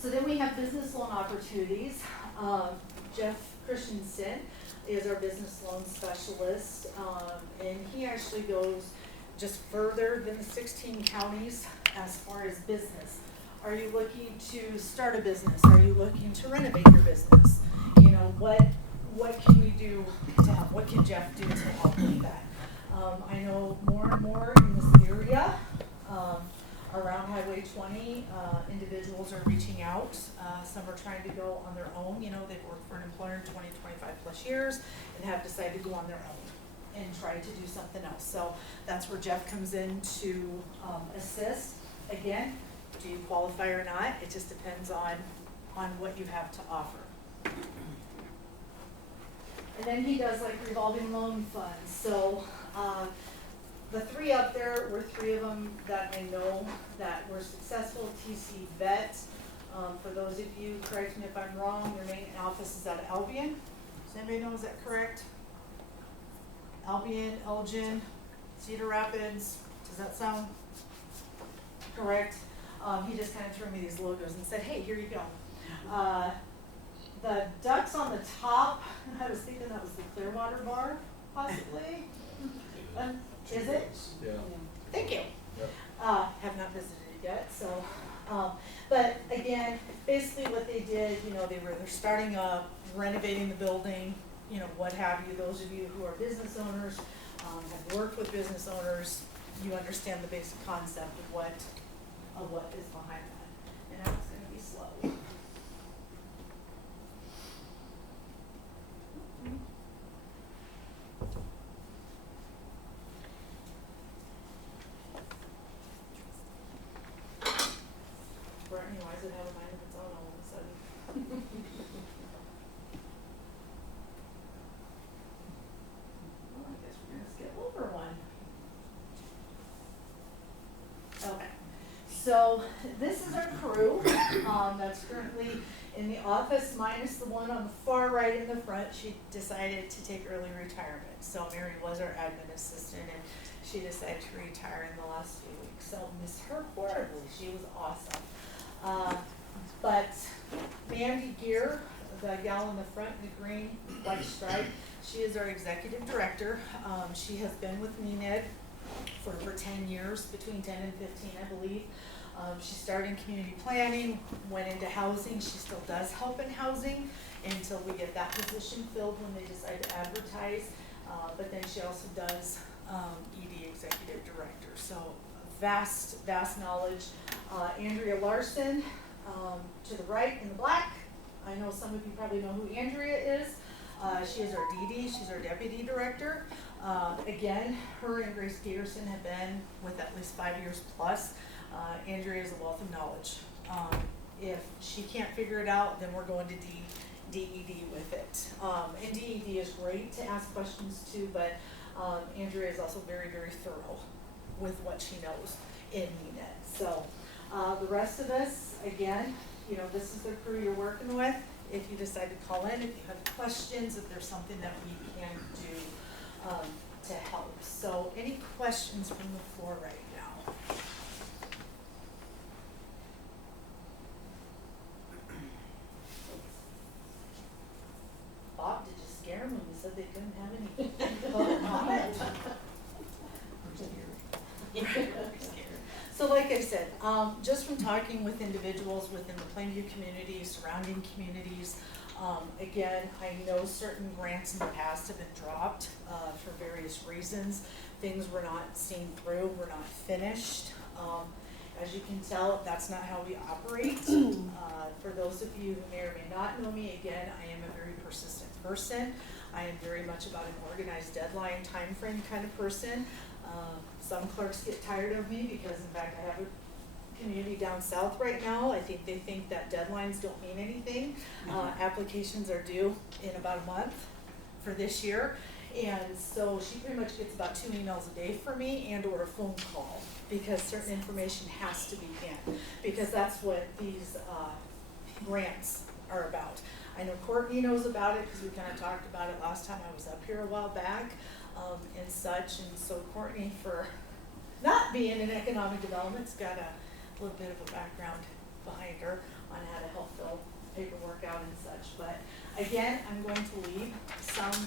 So then we have business loan opportunities. Jeff Christensen is our business loan specialist, and he actually goes just further than the 16 counties as far as business. Are you looking to start a business? Are you looking to renovate your business? You know, what can we do to help? What can Jeff do to help with that? I know more and more in this area, around Highway 20, individuals are reaching out. Some are trying to go on their own. You know, they've worked for an employer 20, 25 plus years and have decided to go on their own and try to do something else. So that's where Jeff comes in to assist. Again, do you qualify or not? It just depends on what you have to offer. And then he does like revolving loan funds. So the three up there were three of them that I know that were successful. TC Vet, for those of you, correct me if I'm wrong, their main office is out of Albion. Does anybody know, is that correct? Albion, Elgin, Cedar Rapids, does that sound correct? He just kind of threw me these logos and said, hey, here you go. The ducks on the top, I was thinking that was the Clearwater Bar, possibly. Is it? Yeah. Thank you. Yep. Have not visited it yet, so. But again, basically what they did, you know, they're starting up, renovating the building, you know, what have you. Those of you who are business owners, have worked with business owners, you understand the basic concept of what is behind that. And now it's going to be slow. Brittany, why does it have a mind of its own all of a sudden? Well, I guess we're going to skip over one. Okay, so this is our crew that's currently in the office, minus the one on the far right in the front. She decided to take early retirement. So Mary was our admin assistant, and she decided to retire in the last few weeks. So miss her horribly. She was awesome. But Mandy Gear, the gal in the front, the green white stripe, she is our executive director. She has been with me, Ned, for 10 years, between 10 and 15, I believe. She started in community planning, went into housing. She still does help in housing until we get that position filled when they decide to advertise. But then she also does ED executive director. So vast knowledge. Andrea Larson, to the right in the black. I know some of you probably know who Andrea is. She is our DD, she's our deputy director. Again, her and Grace Gaterson have been with at least 5 years plus. Andrea is a wealth of knowledge. If she can't figure it out, then we're going to DED with it. And DED is great to ask questions to, but Andrea is also very, very thorough with what she knows in NENET. So the rest of us, again, you know, this is the crew you're working with. If you decide to call in, if you have questions, if there's something that we can do to help. So any questions from the floor right now? Bob, did you scare them when you said they couldn't have any public comment? So like I said, just from talking with individuals within the Plainview community, surrounding communities, again, I know certain grants in the past have been dropped for various reasons. Things were not seen through, were not finished. As you can tell, that's not how we operate. For those of you who may or may not know me, again, I am a very persistent person. I am very much about an organized deadline, time frame kind of person. Some clerks get tired of me because, in fact, I have a community down south right now. I think they think that deadlines don't mean anything. Applications are due in about a month for this year. And so she pretty much gets about 2 emails a day from me and or a phone call because certain information has to be in, because that's what these grants are about. I know Courtney knows about it because we kind of talked about it last time I was up here a while back and such. And so Courtney, for not being in economic development, has got a little bit of a background behind her on how to help fill paperwork out and such. But again, I'm going to leave some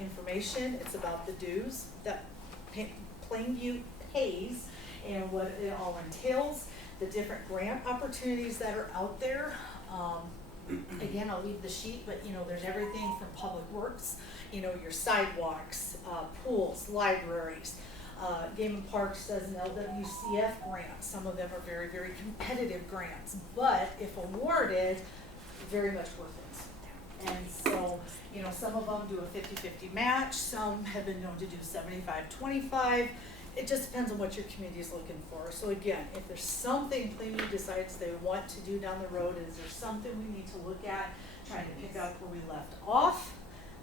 information. It's about the dues that Plainview pays and what it all entails, the different grant opportunities that are out there. Again, I'll leave the sheet, but you know, there's everything from public works, you know, your sidewalks, pools, libraries. Game and Parks does an LWCF grant. Some of them are very, very competitive grants, but if awarded, very much worth it. And so, you know, some of them do a 50-50 match, some have been known to do 75-25. It just depends on what your community is looking for. So again, if there's something Plainview decides they want to do down the road, is there something we need to look at, trying to pick up where we left off,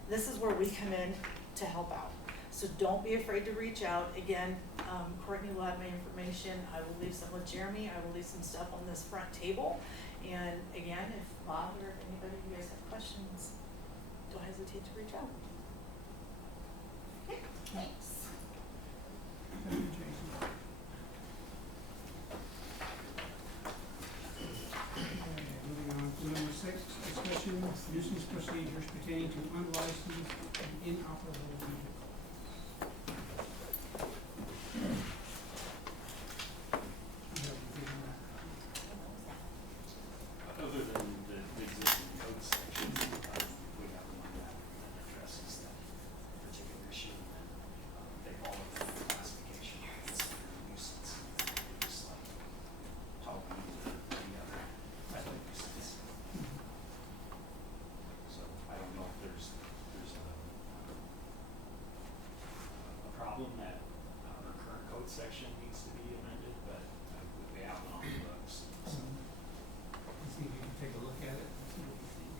this is where we come in to help out. So don't be afraid to reach out. Again, Courtney will have my information. I will leave some with Jeremy. I will leave some stuff on this front table. And again, if Bob or if anybody of you guys have questions, don't hesitate to reach out. Okay, thanks. Thank you, Jason. Moving on to number 6, discussion nuisance procedures pertaining to unlicensed and inoperable vehicles. Other than the existing code section, we have one that addresses that particular issue, and they all have the classification of considered a nuisance, just like talking to any other type of nuisance. So I don't know if there's a problem that our current code section needs to be amended, but we have it on the books. So. See if you can take a look at it and see what you think.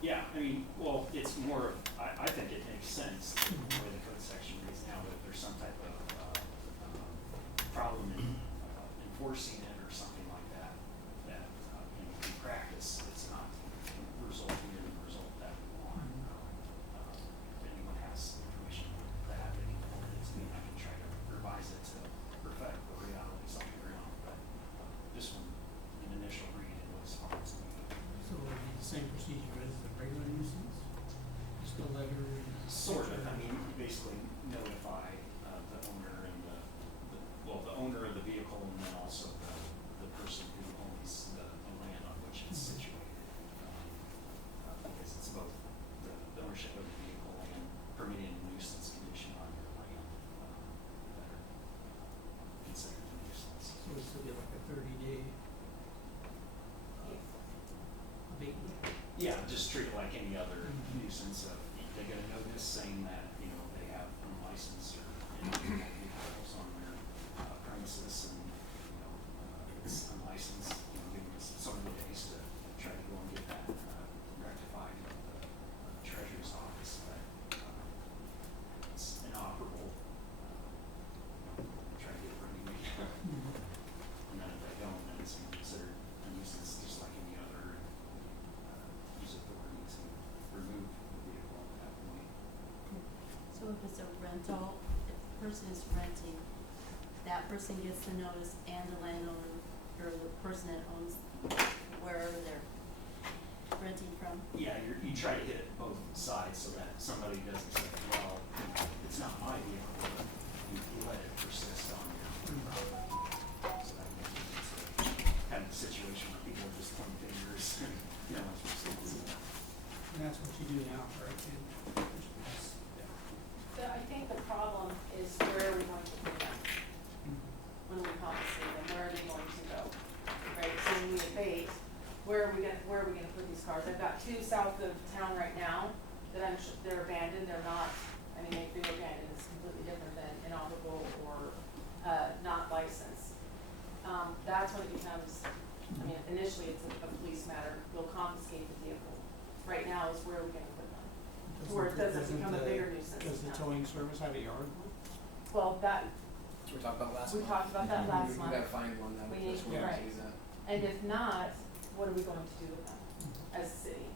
Yeah, I mean, well, it's more, I think it makes sense the way the code section reads now, but if there's some type of problem in enforcing it or something like that, that in practice, it's not resulting in the result that we want. If anyone has information on that, they can forward it to me, I can try to revise it to perfect the realities on the ground, but this one, in initial read, it was fine to me. So it'll be the same procedure as the regular nuisance? Just a letter and a Sort of, picture. I mean, you basically notify the owner and the owner of the vehicle, and then also the person who owns the land on which it's situated. Because it's both the ownership of the vehicle and permitting a nuisance condition on your land that are considered a nuisance. So this will be like a 30-day abatement. Yeah, just treat it like any other Mhm. nuisance. They get a notice saying that, you know, they have unlicensed or illegal vehicles on their premises, and, you know, it's unlicensed, you know, give them so many days to try to go and get that rectified with the treasurer's office, but it's inoperable. Try to get it remedied. And then if they don't, then it's considered a nuisance just like any other, use authority to remove the vehicle at that point. So if it's a rental, if the person is renting, that person gets the notice and the landowner, or the person that owns wherever they're renting from? Yeah, you try to hit it both sides so that somebody doesn't say, well, it's not my vehicle, but you let it persist on your property. So that makes it kind of a situation where people are just pointing fingers and no one's responsible. And that's what you do now, right? I think the problem is where are we going to put them? When we compensate them, where are they going to go? Right, so when we abate, where are we gonna put these cars? I've got 2 south of town right now that they're abandoned, they're not, I mean, they feel abandoned, it's completely different than inoperable or, not licensed. That's when it becomes, I mean, initially it's a police matter, they'll confiscate the vehicle. Right now is where are we gonna put them? Where it doesn't become a bigger nuisance. Does the No. towing service have a yard? Well, that, We talked about last we month. talked about that last We month. gotta find one that We this need- one right. is that. And if not, what are we going to do with them as a city?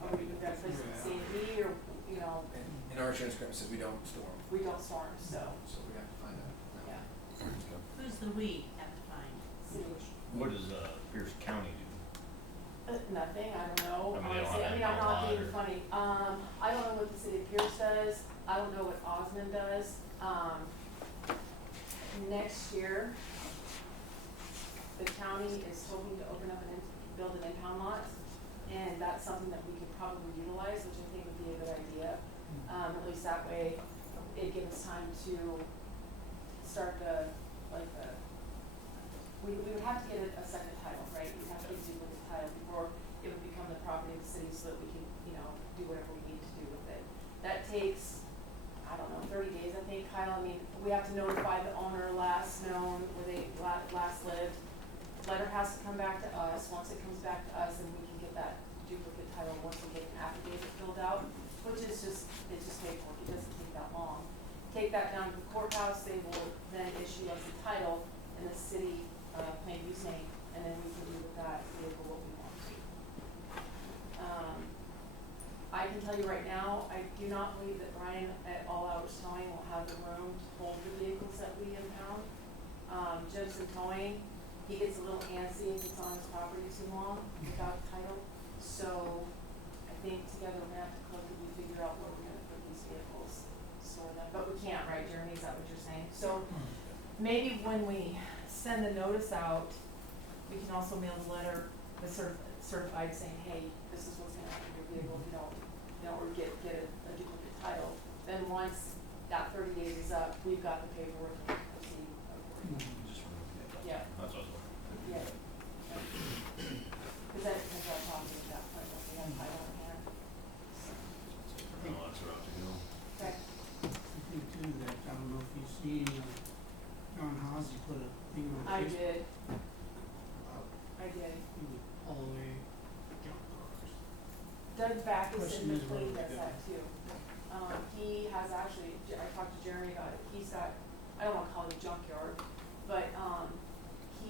Are we gonna place them in C&D or, you know, And our insurance agreement says we don't store them, we don't store them, so, so we have to find out. yeah. Who's the we have to find? City. We What does, Pierce County do? Nothing, I don't know, I mean, they don't honestly, have I mean, any I'm not law being or- funny, I don't know what the city of Pierce does, I don't know what Osmond does, next year, the county is hoping to open up build an impound lot, and that's something that we could probably utilize, which I think would be a good idea. At least that way, it'd give us time to start we would have to get a second title, right? We'd have to get a duplicate title before it would become the property of the city so that we can, do whatever we need to do with it. That takes, I don't know, 30 days, I think, Kyle. I mean, we have to notify the owner last known where they last lived. Letter has to come back to us. Once it comes back to us, then we can get that duplicate title once we get an affidavit filled out, which is just paperwork. It doesn't take that long. Take that down to the courthouse. They will then issue us a title in the city Plainview's name, and then we can do with that vehicle what we want to. I can tell you right now, I do not believe that Brian at All Hours Towing will have the room to hold the vehicles that we impound. Jimson Towing, he gets a little antsy if it's on his property too long without a title. So I think together we're gonna have to collectively figure out where we're gonna put these vehicles, store them. But we can't, right, Jeremy? Is that what you're saying? So maybe when we send the notice out, we can also mail the letter with certified saying, hey, this is what's gonna happen to your vehicle if you don't, or get a duplicate title. Then once that 30 days is up, we've got the paperwork and we can proceed accordingly. Just remove it. Yeah. That's what I was wondering. Yeah. Because then it becomes our property at that point, once we have title in hand. No, that's route to go. Okay. I think too that, I don't know if you've seen, John Hawsey put a thing on I Facebook did, about I did. he would haul away junk cars. Doug Backus Question in is where McLean we does go. that too. He has actually, I talked to Jeremy about it, he's got, I don't wanna call it a junkyard, but,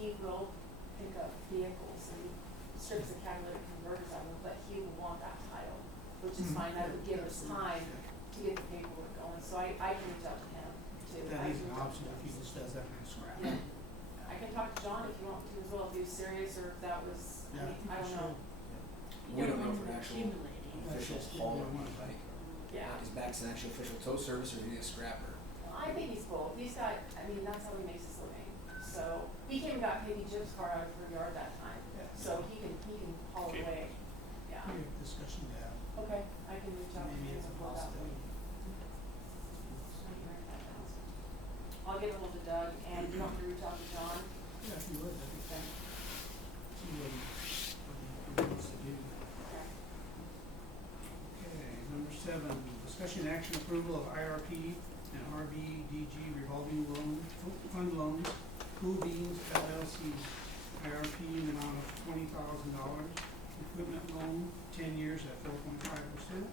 he will pick up vehicles and strips the catalytic converters out of them, but he will want that title, which is fine, that would give us time to get the paperwork going, so I can reach out to him too. That I is can an reach out option to if he him. just does that in scrap. Yeah. I can talk to John if you want to as well, if he was serious or if that was, Yeah, I don't know. We don't know if an actual Accumulating. official That's just hauler, what I want. like, Yeah. is Bax an actual official tow service or is he a scrapper? I think he's both. He's got, I mean, that's how he makes his living. So he came and got Peggy Jim's car out of her yard that time. Yeah. So he can haul it Okay. away. Yeah. We have discussion to have, Okay, I can reach out to him maybe it's a and pull that way. possibility. I can write that down. I'll get ahold of Doug and you want me to reach out to John? Yeah, if you would, that'd be Okay. see what he wants to do. Okay. Okay, number 7, discussion action approval of IRP and RBDG revolving fund loans, Cool Beans LLC. IRP in the amount of $20,000, equipment loan, 10 years at 4.5%.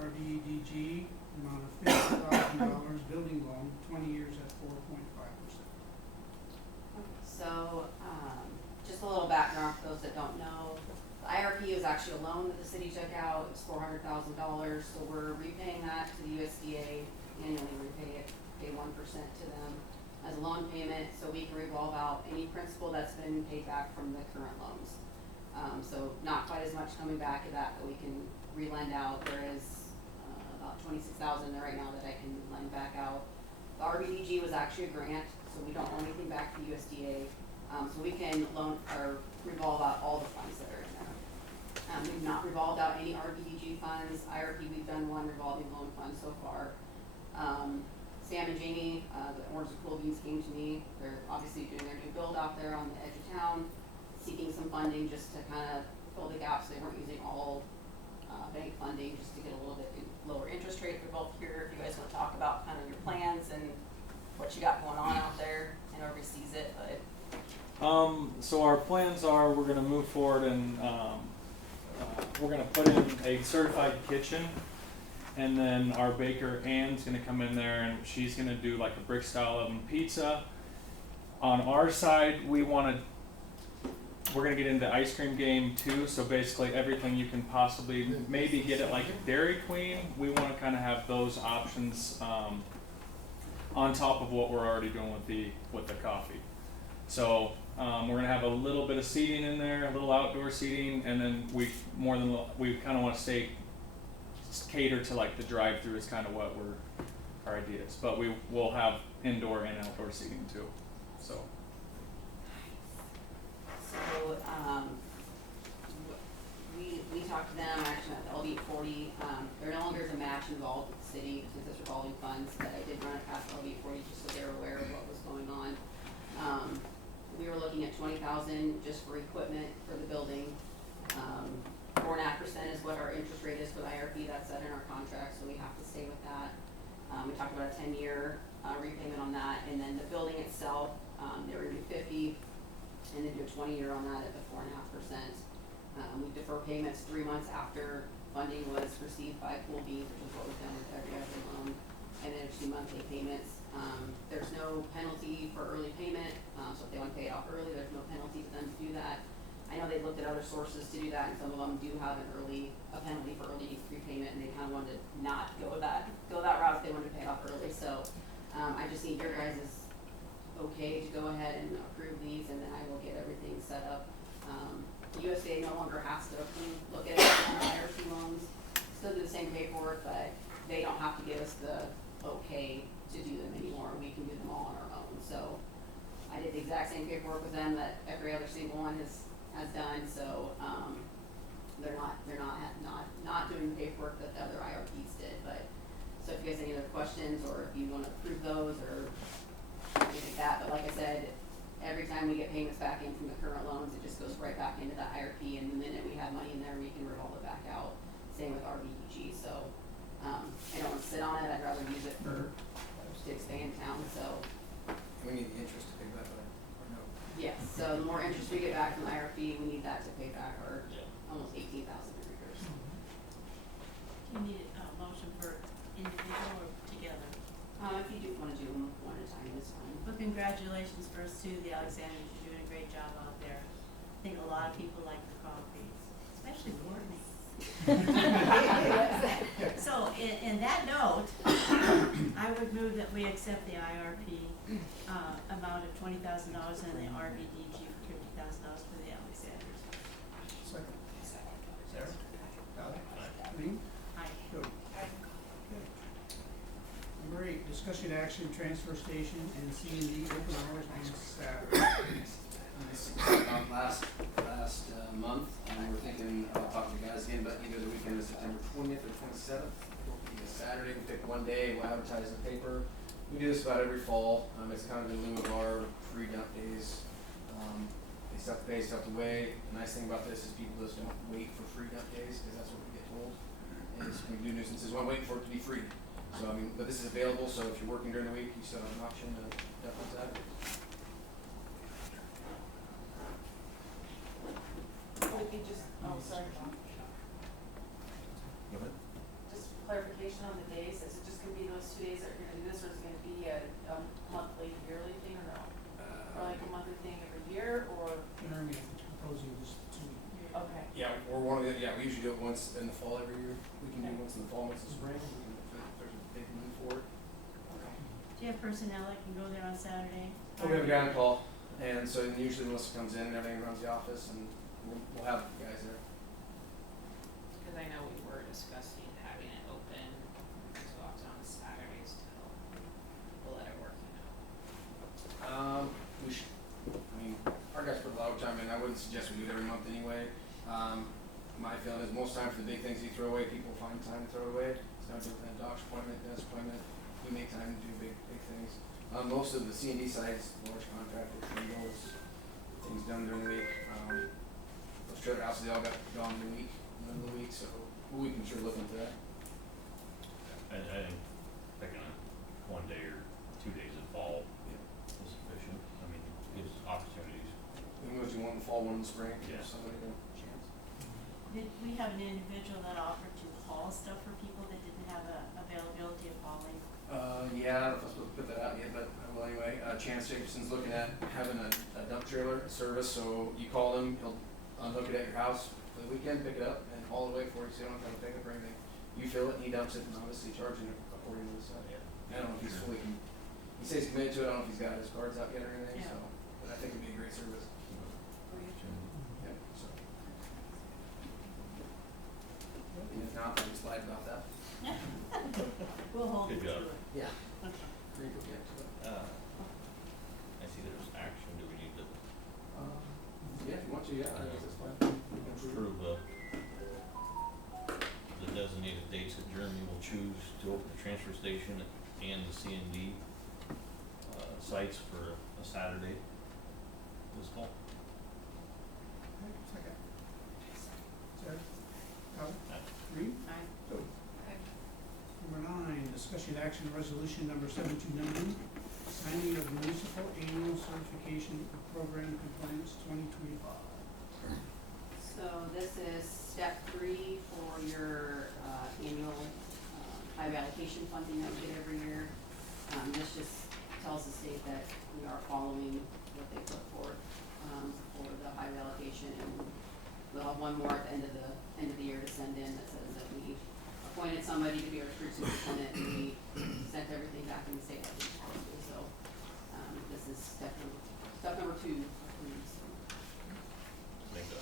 RBDG, amount of $50,000, building loan, 20 years at 4.5%. So, just a little background for those that don't know. The IRP is actually a loan that the city took out. It was $400,000, so we're repaying that to the USDA annually. We pay 1% to them as a loan payment, so we can revolve out any principal that's been paid back from the current loans. So not quite as much coming back of that, but we can re-lend out. There is about $26,000 there right now that I can lend back out. The RBDG was actually a grant, so we don't owe anything back to the USDA. So we can loan or revolve out all the funds that are in there. We've not revolved out any RBDG funds. IRP, we've done one revolving loan fund so far. Sam and Jamie, the owners of Cool Beans, came to me. They're obviously doing their new build out there on the edge of town, seeking some funding just to kind of fill the gaps. They weren't using all bank funding, just to get a little bit lower interest rate. They're both here if you guys want to talk about kind of your plans and what you got going on out there. I know everybody sees it, but So our plans are we're going to move forward and we're going to put in a certified kitchen, and then our baker Ann's going to come in there and she's going to do like a brick style oven pizza. On our side, we're going to get into the ice cream game too. So basically everything you can possibly maybe get it like a Dairy Queen. We want to kind of have those options on top of what we're already doing with the coffee. So We're gonna have a little bit of seating in there, a little outdoor seating, and then we kind of want to stay cater to like the drive-through is kind of what our idea is. But we will have indoor and outdoor seating too. So So, we talked to them, actually at the LB 40, there no longer is a match involved with the city since it's revolving funds, but I did run it past LB 40 just so they're aware of what was going on. We were looking at 20,000 just for equipment for the building. 4.5% is what our interest rate is for the IRP, that's set in our contract, so we have to stay with that. We talked about a 10-year repayment on that, and then the building itself, they were gonna do 50, and then do a 20-year on that at the 4.5%. We defer payments 3 months after funding was received by Pool Beans, which is what we've done with every other loan, and then it's 2 monthly payments. There's no penalty for early payment, so if they want to pay it off early, there's no penalty to them to do that. I know they've looked at other sources to do that, and some of them do have a penalty for early repayment, and they kind of wanted to not go that route if they wanted to pay it off early. So I just need your guys' okay to go ahead and approve these, and then I will get everything set up. USDA no longer has to look at it on IRP loans, still do the same paperwork, but they don't have to give us the okay to do them anymore. We can do them all on our own. So I did the exact same paperwork with them that every other single one has done. So they're not doing the paperwork that the other IRPs did. But so if you guys have any other questions, or if you want to approve those or anything like that, but like I said, every time we get payments back in from the current loans, it just goes right back into the IRP, and the minute we have money in there, we can revolve it back out. Same with RBDG. So I don't want to sit on it. I'd rather use it to expand town. So We need the interest to pay back, or no? yes, so the more interest we get back from the IRP, we need that to pay back our almost 18,000 acres. Do you need a motion for individual or together? If you do want to do them one at a time, it's fine. Well, congratulations first to the Alexanders, you're doing a great job out there. I think a lot of people like the coffee, especially Courtney. So, in that note, I would move that we accept the IRP, amount of $20,000 and the RBDG for $50,000 for the Alexanders. Second. Sarah? Ally? Lee? Aye. Cody? Okay. Number 8, discussion action, transfer station and C&D open hours on Saturday. Last month, we were thinking, I'll talk to the guys again, but either the weekend of September 20th or 27th, either Saturday, we pick one day, we'll advertise in the paper. We do this about every fall. It's kind of in lieu of our free dump days. They still have to pay, still have to weigh. The nice thing about this is people just don't wait for free dump days, because that's what we get told. Is we do nuisances, want to wait for it to be free. So but this is available, so if you're working during the week, you still have an option to dump on Saturday. Would it be just, oh, sorry, John. Go ahead. Just clarification on the days, is it just gonna be those 2 days that are gonna do this, or is it gonna be a monthly, yearly thing, or no? Or like a monthly thing every year, or, Jeremy, I'm proposing just 2. okay. Yeah, we're one of the, we usually do it once in the fall every year. We can do once in the fall, once in the spring. We can, if there's a big move for it. Do you have personnel that can go there on Saturday? We have a guy on call, and so usually Melissa comes in and everything runs the office, and we'll have guys there. Cause I know we were discussing having it open, so off on Saturdays till we'll let it work, you know. We should, our guys put a lot of time in. I wouldn't suggest we do it every month anyway. My feeling is most times for the big things you throw away, people find time to throw it away. It's not different than a doctor's appointment, dentist appointment. We make time to do big things. Most of the C&D sites, large contractors, shingles, things done during the week. Those trailer houses, they all got gone in the week, middle of the week, so we can sure look into that. I think picking a 1 day or 2 days in fall is sufficient. Gives opportunities. We can do one in the fall, one in the spring, Yeah. give somebody a chance. Did we have an individual that offered to haul stuff for people that didn't have a availability of hauling? Yeah, I don't know if I'm supposed to put that out yet, but I will anyway. Chance Jacobson's looking at having a dump trailer service, so you call him, he'll unhook it at your house for the weekend, pick it up, and haul it away for you, so you don't have to pick up or anything. You fill it, and he dumps it, and obviously charging it according to the site. I don't know if he's fully, he says he's committed to it, I don't know if he's got his cards out yet or anything, Yeah. so, but I think it'd be a great great service. Yep, so. And if not, I'll just lie about that. We'll hold Good you to job. it. Yeah. Okay. Very good, yeah. I see there's action, do we need to Yeah, if you want to, yeah, I guess that's fine. approve, the designated dates that Jeremy will choose to open the transfer station and the C and D, sites for a Saturday this fall? Okay, second. Sarah? Tyler? Aye. Reed? Aye. Jody? Number 9, discussion action resolution number 729, signing of municipal annual certification of program compliance 2025. So this is step 3 for your annual highway allocation funding that we get every year. This just tells the state that we are following what they put forward for the highway allocation, and we'll have one more at the end of the year to send in that says that we appointed somebody to be our street superintendent, and we sent everything back in the state budget. So this is step number 2. Make a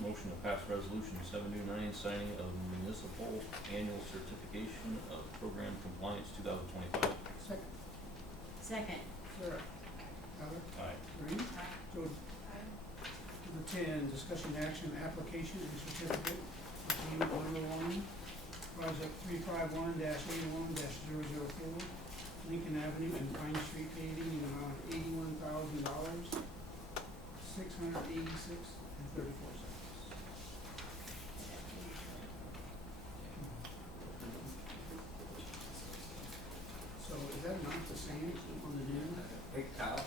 motion to pass resolution 729, signing of municipal annual certification of program compliance 2025. Second. Second. Sarah? Tyler? Aye. Reed? Aye. Jody? Number 10, discussion action application and certificate of payment number 1, project 351-81-004, Lincoln Avenue and Pine Street paving in the amount of $81,000, $686.34. So is that not the same on the new? Hey, Kyle, I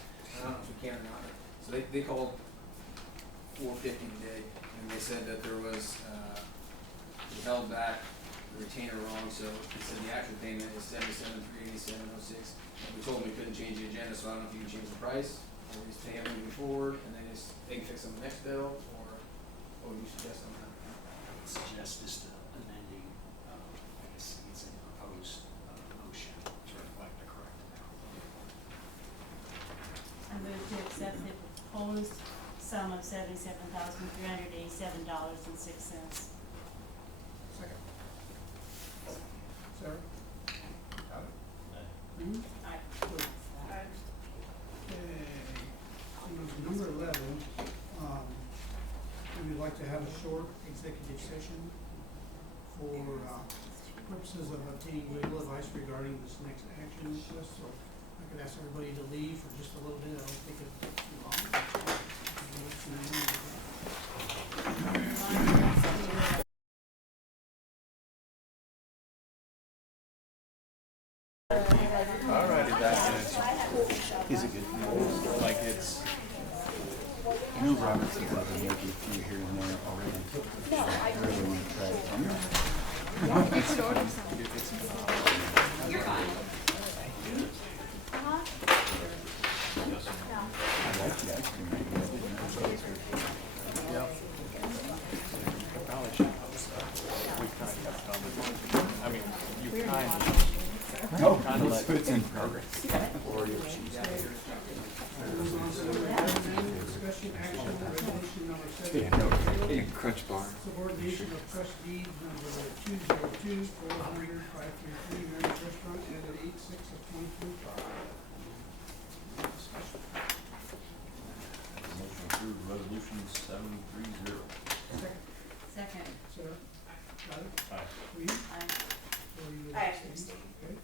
don't know if we can or not, so they called 450 today, and they said that there was, they held back the retainer wrong, so they said the actual payment is 77,387.06. We told them we couldn't change the agenda, so I don't know if you can change the price, or we just pay them moving forward, and then they can fix them the next bill, or what would you suggest on that? I would suggest just amending, I guess you could say proposed, motion to reflect the correct amount. I move to accept the proposed sum of $77,387.06. Second. Sarah? Tyler? Aye. Reed? Aye. Jody? Okay, number 11, we would like to have a short executive session for purposes of obtaining legal advice regarding this next action request. So I could ask everybody to leave for just a little bit, I don't think it'll take too long. Alrighty, that is a good deal. Like it's, I know Robertson has been making a few here and there already. I really want to try it. You're fine. I like the ice cream. I didn't know so it's good. Yep. Probably should. We kind of kept on with, I mean, you kind of. No, let's put it in progress. Or you'll choose. Discussion action resolution number 7. Yeah, no, in Crunch Bar. Subordination of trust deed number 202 400 533 Mary's Restaurant at 8/6 of 2025. Discussion. Motion approved, resolution 730. Second. Second. Sarah? Tyler? Aye. Reed? Aye. Or you would I actually abstain. Okay.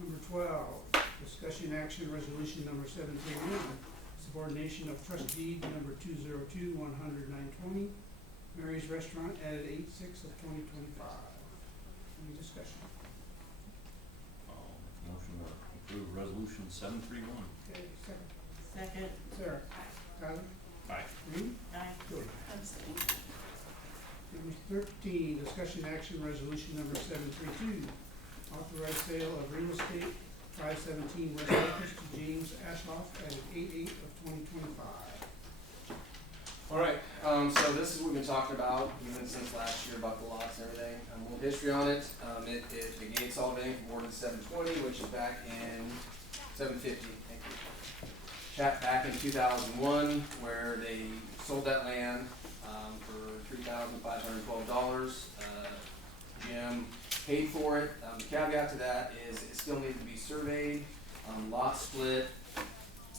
Number 12, discussion action resolution number 731, subordination of trust deed number 202 100 920 Mary's Restaurant at 8/6 of 2025. Any discussion? Motion to approve resolution 731. Okay, second. Second. Sarah? Tyler? Aye. Reed? Aye. Jody? Number 13, discussion action resolution number 732, authorized sale of real estate 517 West Locust to James Ashloff at 8/8 of 2025. All right, so this is what we've been talking about even since last year about the lots and everything. A little history on it. It negates all of anything from ordinance 720, which is back in 750. Thank you. back in 2001, where they sold that land for $3,512. Jim paid for it. The caveat to that is it still needed to be surveyed, lot split.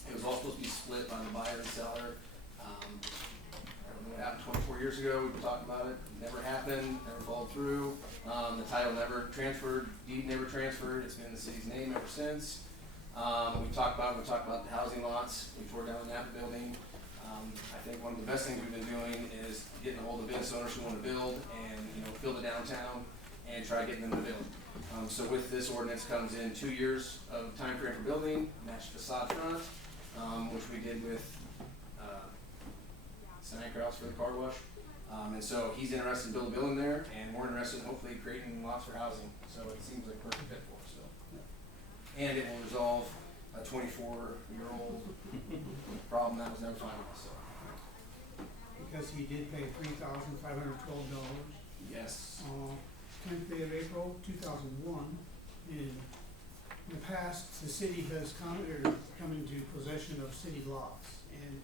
It was all supposed to be split by the buyer and seller. I don't know what happened 24 years ago. We were talking about it. Never happened. Never followed through. The title never transferred. Deed never transferred. It's been in the city's name ever since. We talked about the housing lots. We tore down the NAPA building. I think one of the best things we've been doing is getting a hold of business owners who want to build and fill the downtown and try getting them to build. So with this ordinance comes in 2 years of time frame for building, matched facade front, which we did with Santa Cruz for the car wash. And so he's interested in building a building there, and we're interested in hopefully creating lots for housing. So it seems like a perfect fit for us. So. And it will resolve a 24-year-old problem that was never finalized. So. Because he did pay $3,512. Yes. 10th day of April, 2001. In the past, the city has come into possession of city lots. And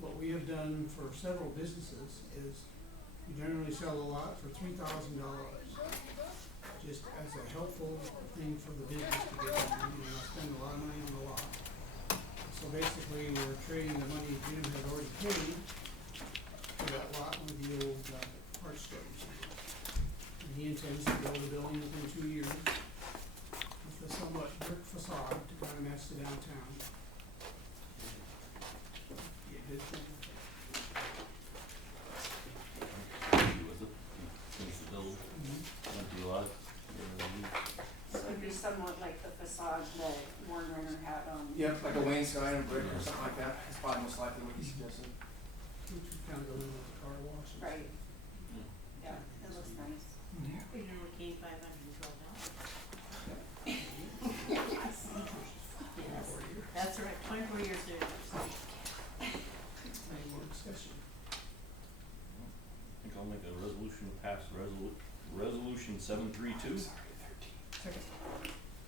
what we have done for several businesses is we generally sell a lot for $3,000, just as a helpful thing for the business to get done. Spend a lot of money on the lot. So basically, we're trading the money Jim had already paid for that lot with the old parts stores. And he intends to build a building within 2 years with a somewhat brick facade to kind of match the downtown. Be a good thing. With it, finish the build, empty lot. So it'd be somewhat like the facade that Warner had on. Yep, like a wainscot and a brick or something like that. That's probably most likely what he suggested. Which would kind of go in with the car wash. Right. Yeah, it looks nice. We never came $512. Yes, that's right, 24 years later. Any more discussion? I think I'll make a resolution to pass resolution 732. Second.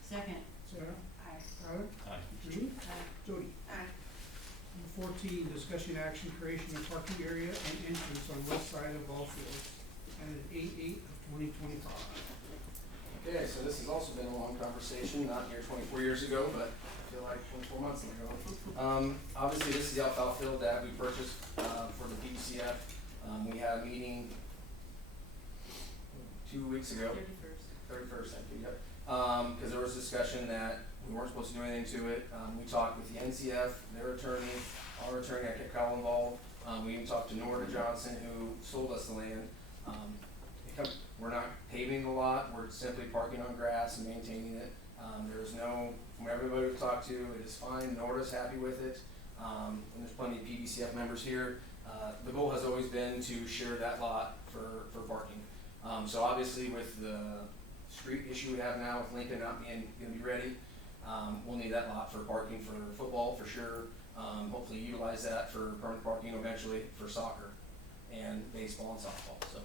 Second. Sarah? Aye. Tyler? Aye. Judy? Aye. Jody? Aye. Number 14, discussion action, creation of parking area and entrance on west side of ball fields, and at 8/8 of 2025. Okay, so this has also been a long conversation, not here 24 years ago, but I feel like 24 months ago. Obviously, this is the alfalfa field that we purchased for the PCF. We had a meeting 2 weeks ago. 31st, thank you, yep. Because there was discussion that we weren't supposed to do anything to it. We talked with the NCF, their attorney, our attorney, I kept Kyle involved. We even talked to Nora Johnson, who sold us the land. We're not paving the lot, we're simply parking on grass and maintaining it. There's no, from everybody we've talked to, it is fine, Nora's happy with it. And there's plenty of PBCF members here. The goal has always been to share that lot for parking. So obviously with the street issue we have now with Lincoln not being gonna be ready, we'll need that lot for parking for football for sure. Hopefully utilize that for permanent parking eventually for soccer and baseball and softball. So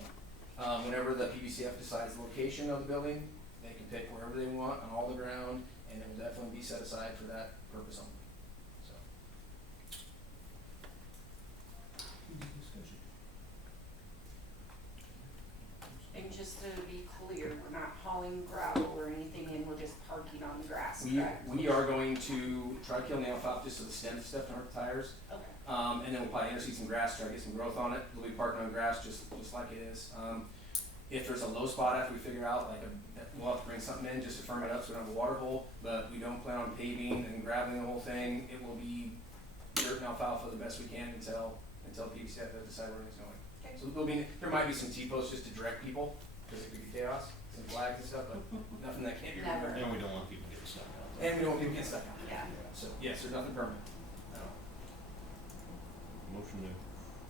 whenever the PBCF decides the location of the building, they can pick wherever they want on all the ground, and it will definitely be set aside for that purpose only. So. Any discussion? And just to be clear, we're not hauling gravel or anything in, we're just parking on grass, We correct? are going to try to kill the alfalfa just so the stems stuff don't hurt the tires. Okay. And then we'll probably interseed some grass, try to get some growth on it. We'll be parking on grass just like it is. If there's a low spot after we figure out, we'll have to bring something in just to firm it up so we don't have a water hole, but we don't plan on paving and graveling the whole thing. It will be dirt and alfalfa the best we can until PBCF has decided where it's going. Okay. So there might be some T-posts just to direct people, because it could be chaos, some flags and stuff, but nothing that can't be Never. removed. And we don't want people getting stuck out. And we don't want people getting stuck out. Yeah. So, yes, there's nothing permanent. No. Motion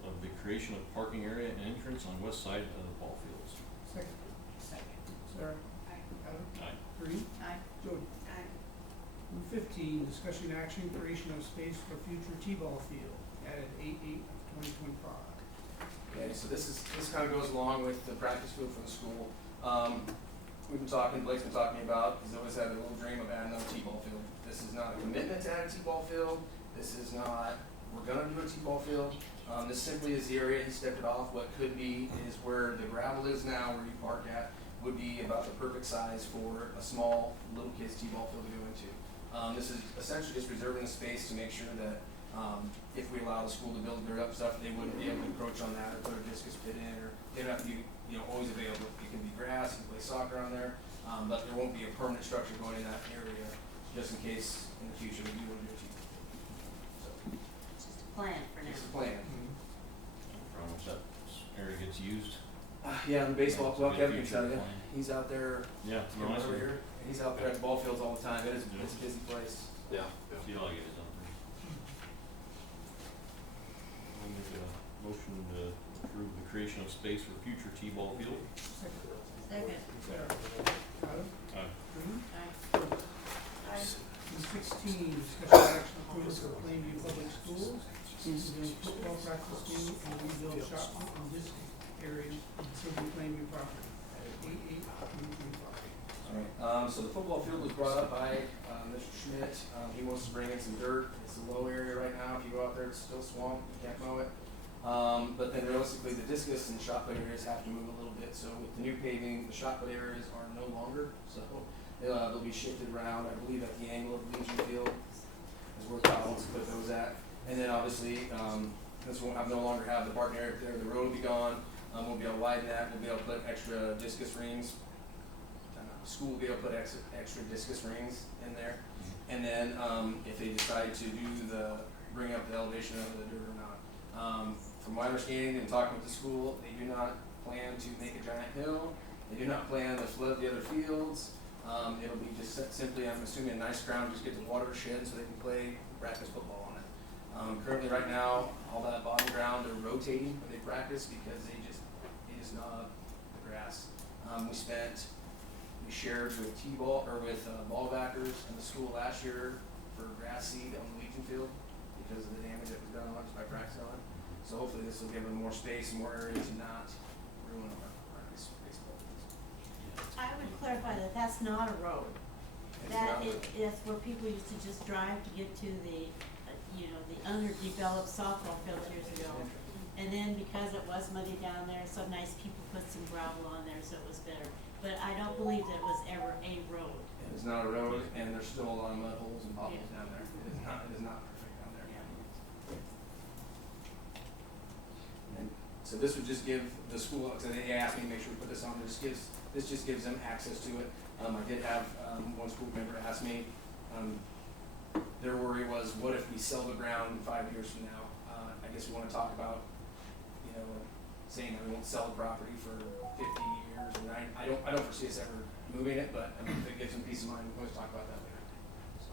of the creation of parking area and entrance on west side of the ball fields. Second. Second. Sarah? Aye. Tyler? Aye. Judy? Aye. Jody? Aye. Number 15, discussion action, creation of space for future T-ball field, at 8/8 of 2025. Okay, so this kind of goes along with the practice field for the school. We've been talking, Blake's been talking about, he's always had a little dream of adding another T-ball field. This is not a commitment to add a T-ball field, This is not, we're gonna do a T-ball field. This simply is the area he stepped it off. What could be is where the gravel is now, where you park at, would be about the perfect size for a small little kid's T-ball field to go into. This is essentially just reserving the space to make sure that if we allow the school to build their up stuff, they wouldn't be able to encroach on that or put a discus pit in, or they'd have to be, always available. It can be grass, you can play soccer on there, but there won't be a permanent structure going in that area, just in case in the future we do want to do a T-ball field. So, It's just a plan for now. it's a plan. Once that area gets used. Yeah, and baseball, It's a well, good Kevin can future tell you, plan. he's out there, Yeah, you know, over here, and he's out there at the ball fields all the time. It's a busy place. Yeah. See how I get it done. I'll make a motion to approve the creation of space for future T-ball field. Second. Sarah? Tyler? Ruben? Aye. Number 16, discussion action approval for Plainview Public Schools, doing football practice field and rebuild shot put and disc area on City Plainview property at 8/8/2025. Alright, so the football field was brought up by, Mr. Schmidt, he wants to bring in some dirt, it's a low area right now, if you go out there, it's still swamp, you can't mow it. But then realistically, the discus and shot put areas have to move a little bit, so with the new paving, the shot put areas are no longer, so they'll be shifted around, I believe at the angle of Legion Field is where Kyle wants to put those at. And then obviously, this won't no longer have the parking area up there, the road will be gone, we'll be able to widen that, we'll be able to put extra discus rings. School will be able to put extra discus rings in there. And then, if they decide to bring up the elevation of the dirt or not. From my understanding and talking with the school, they do not plan to make a giant hill, they do not plan to flood the other fields. It'll be just simply, I'm assuming, a nice ground, just get the water shed so they can play practice football on it. Currently right now, all that bottom ground, they're rotating when they practice because they just gnaw up the grass. We shared with ball backers in the school last year for grass seed on the Legion Field because of the damage that was done on it by practicing on it. So hopefully this will give them more space and more area to not ruin our nice baseball fields. I would clarify that that's not a road. It's That not is, that's where people used to just drive to get to the, the underdeveloped softball field years ago. And then because it was muddy down there, some nice people put some gravel on there so it was better. But I don't believe that it was ever a road. It is not a road, and there's still a lot of mud holes and potholes down there. It is not perfect down there. And so this would just give the school, so they asked me to make sure we put this on, this just gives them access to it. I did have, one school member ask me, their worry was, what if we sell the ground 5 years from now? I guess we wanna talk about, saying that we won't sell the property for 50 years, and I don't foresee us ever moving it, but if it gives them peace of mind, we can always talk about that later. So.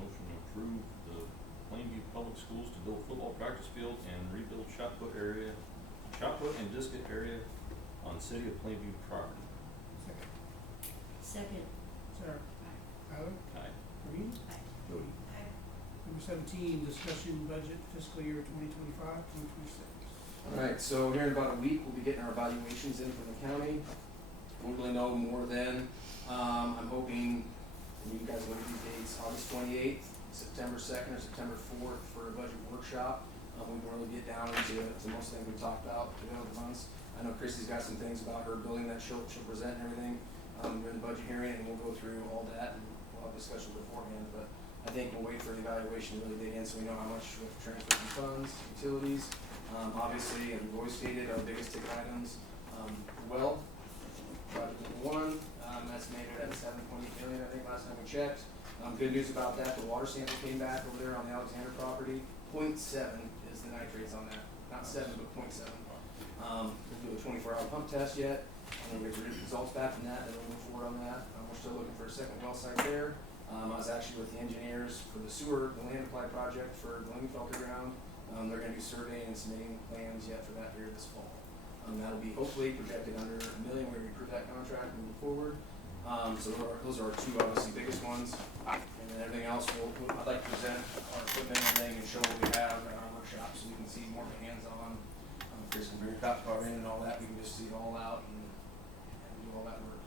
Motion to approve the Plainview Public Schools to build football practice field and rebuild shot put and discus area on City of Plainview property. Second. Sarah? Tyler? Aye. Ruben? Aye. Jody? Number 17, discussion budget fiscal year 2025-2026. Alright, so here in about a week, we'll be getting our evaluations in from the county. Won't really know more then. I'm hoping, and you guys look at these dates, August 28th, September 2nd, or September 4th for a budget workshop. We can really get down into most things we talked about through the months. I know Christy's got some things about her building that she'll present and everything during the budget hearing, and we'll go through all that, and we'll have discussion beforehand, but I think we'll wait for the evaluation to really dig in so we know how much we have to transfer from funds, utilities. Obviously, as we've always stated, our biggest ticket items, project number 1, estimated at $7.8 million, I think, last time we checked. Good news about that, the water sample came back over there on the Alexander property. 0.7 is the nitrates on that, not 7, but 0.7. We'll do a 24-hour pump test yet, and then we get the results back from that, and then we'll move forward on that. We're still looking for a second well site there. I was actually with the engineers for the land apply project for the Lingenfelter ground. They're gonna do surveying and submitting plans yet for that here this fall. That'll be hopefully projected under $1 million where we approve that contract and move forward. So those are our two obviously biggest ones. And then everything else, I'd like to present our equipment and everything and show what we have at our workshop so we can see more hands-on. Chris can bring your cop car in and all that, we can just see it all out and do all that work.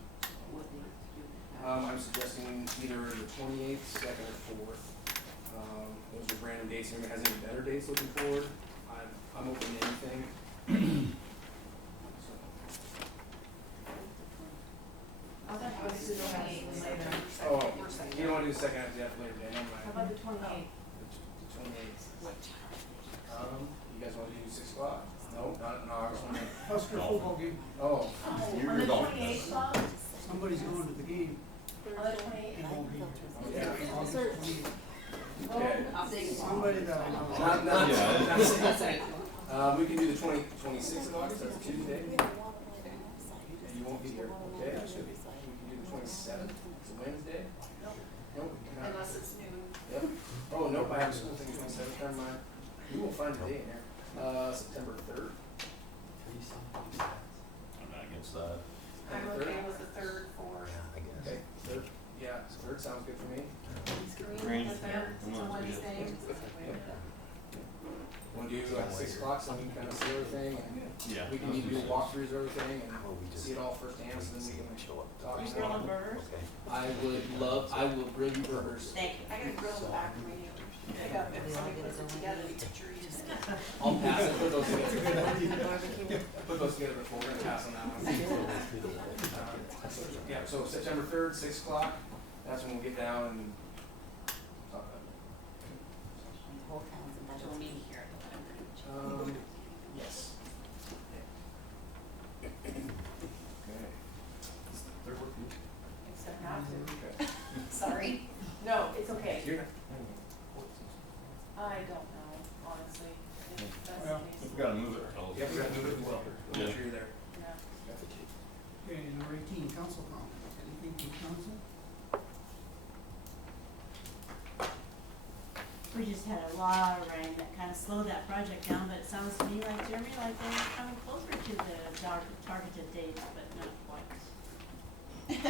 What needs to do with that? I'm suggesting either the 28th, 2nd, or 4th. Those are random dates. Anybody has any better dates looking forward? I'm open to anything. So, Obviously, we'll have it later. oh, you don't want to do the second half of the later day, never How mind. about the 28th? The 28th. You guys want to do 6 o'clock? No, not in August. Husker football game, Oh, On the 28th, Bob? somebody's going to the game On the 28th? and won't be here. yeah. August 28th. Okay. Somebody that I know. We can do the 26th of August, that's a Tuesday. And you won't be here, okay, that should be. We can do the 27th, it's a Wednesday. Nope. Not- Unless it's noon. Yep. Oh, nope, I have a school thing 27th, never mind. We will find a date in there. September 3rd. I'm not against that. I'm okay with the 3rd, 4th. Okay, 3rd, yeah, 3rd sounds good for me. Green, the 3rd, it's a Wednesday. Want to do 6 o'clock so we can kind of see everything and Yeah. we can do walkthroughs of everything and see it all firsthand so then we can talk. Are you grilling burgers? I will grill you burgers. Thank you. I gotta grill the back of me. I got, if somebody puts it together, you get your eats. I'll pass it, put those together. Put those together before we're gonna pass on that one. Yeah, so September 3rd, 6 o'clock, that's when we'll get down and talk about So we'll meet here at the library. it. Yes. Okay. Third work for you? Except not to. Okay. Sorry. No, it's okay. You're not- I don't know, honestly. If that's the Well, case. We've gotta move it. I'll- Yeah, we gotta move it as well. We'll make sure you're there. Yeah. Okay, number 18, council comments. Anything from council? We just had a lot of rain that kind of slowed that project down, but it sounds to me like, Jeremy, like they were coming closer to the targeted dates, but not quite.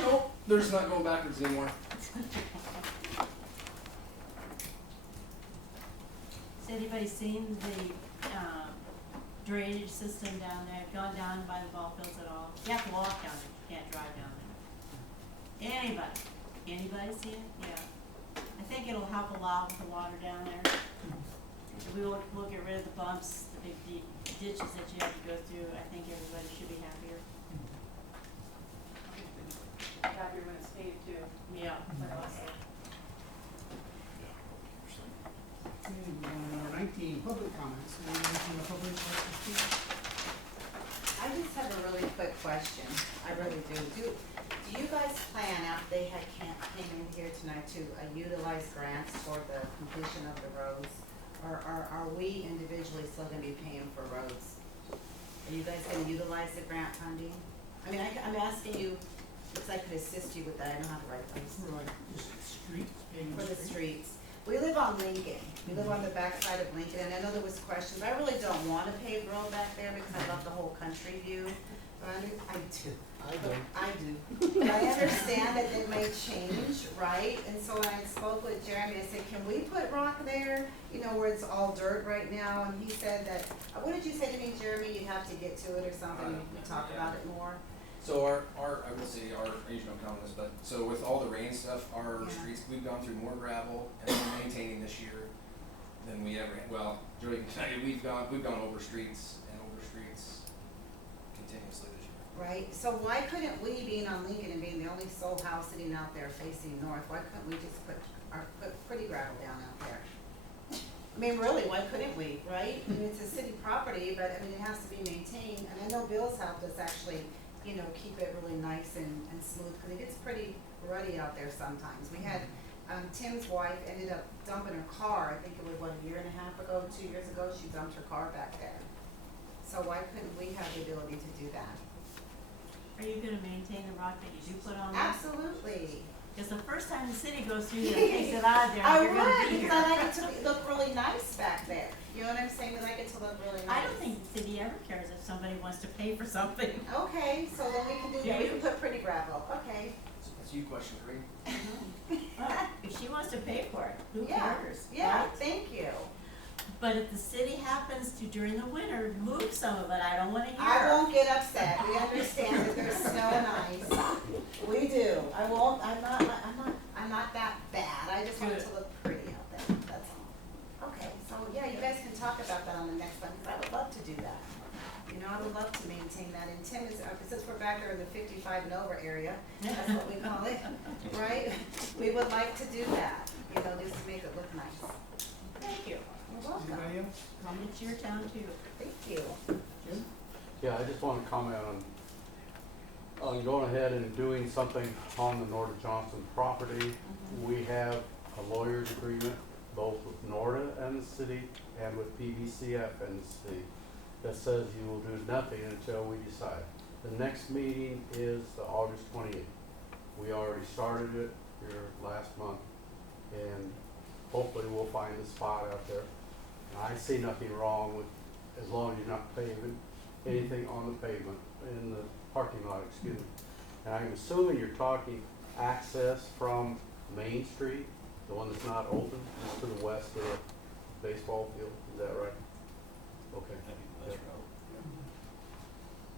Nope, they're just not going backwards anymore. Has anybody seen the, drainage system down there, gone down by the ball fields at all? You have to walk down there, you can't drive down there. Anybody see it? Yeah. I think it'll help a lot with the water down there. We'll get rid of the bumps, the big deep ditches that you have to go through. I think everybody should be happier. Happier when it's paved too. Yeah. Like I said. Okay, we're on to number 19, public comments. Anyone from the public like to speak? I just have a really quick question, I really do. Do you guys plan, after they came in here tonight, to utilize grants for the completion of the roads? Or are we individually still gonna be paying for roads? Are you guys gonna utilize the grant funding? I mean, I'm asking you, because I could assist you with that, I don't have the right place. For like, just streets, paving For the streets? streets. We live on Lincoln, we live on the backside of Lincoln, and I know there was questions, I really don't wanna pave road back there because I love the whole country view. But I do. I do. But I understand that it may change, right? And so when I spoke with Jeremy, I said, can we put rock there, you know, where it's all dirt right now? And he said that, what did you say to me, Jeremy, you'd have to get to it or something, we talk about it more? So our, I would say I usually don't count on this, but so with all the rain stuff, our Yeah. streets, we've gone through more gravel and we're maintaining this year than we ever, well, Joey can tell you, we've gone over streets continuously this year. Right, so why couldn't we, being on Lincoln and being the only sole house sitting out there facing north, why couldn't we just put pretty gravel down out there? I mean, really, why couldn't we, right? I mean, it's a city property, but I mean, it has to be maintained, and I know Bill's helped us actually, you know, keep it really nice and smooth, cause it gets pretty ruddy out there sometimes. We had, Tim's wife ended up dumping her car, I think it was, what, a year and a half ago, 2 years ago, she dumped her car back there. So why couldn't we have the ability to do that? Are you gonna maintain the rock that you do put on there? Absolutely. Because the first time the city goes through there, takes it out of there, I you're gonna would, be because I here. like it to look really nice back there. You know what I'm saying? We like it to look really nice. I don't think the city ever cares if somebody wants to pay for something. Okay, so then we can do that. We can put pretty gravel. Okay. So that's you, question 3. If she wants to pay for it, who Yeah. cares? Yeah, right? thank you. But if the city happens to, during the winter, move some of it, I don't wanna hear. I won't get upset. We understand that there's snow and ice. We do. I'm not that bad. I just want it to look pretty out there, that's all. Okay, so yeah, you guys can talk about that on the next one, because I would love to do that. You know, I would love to maintain that, and Tim is, since we're back there in the 55 and over area, that's what we call it, right? We would like to do that, you know, just to make it look nice. Thank you. You're welcome. Anybody else? Comments? It's your town too. Thank you. Jim? Yeah, I just wanna comment on going ahead and doing something on the Norda Johnson property. We have a lawyer's agreement, both with Norda and the city, and with PVCF and the city, that says you will do nothing until we decide. The next meeting is August 28th. We already started it here last month, and hopefully we'll find a spot out there. And I see nothing wrong with, as long as you're not paving anything on the pavement, in the parking lot, excuse me. And I'm assuming you're talking access from Main Street, the one that's not open, just to the west of the baseball field, is that right? Okay. That's right.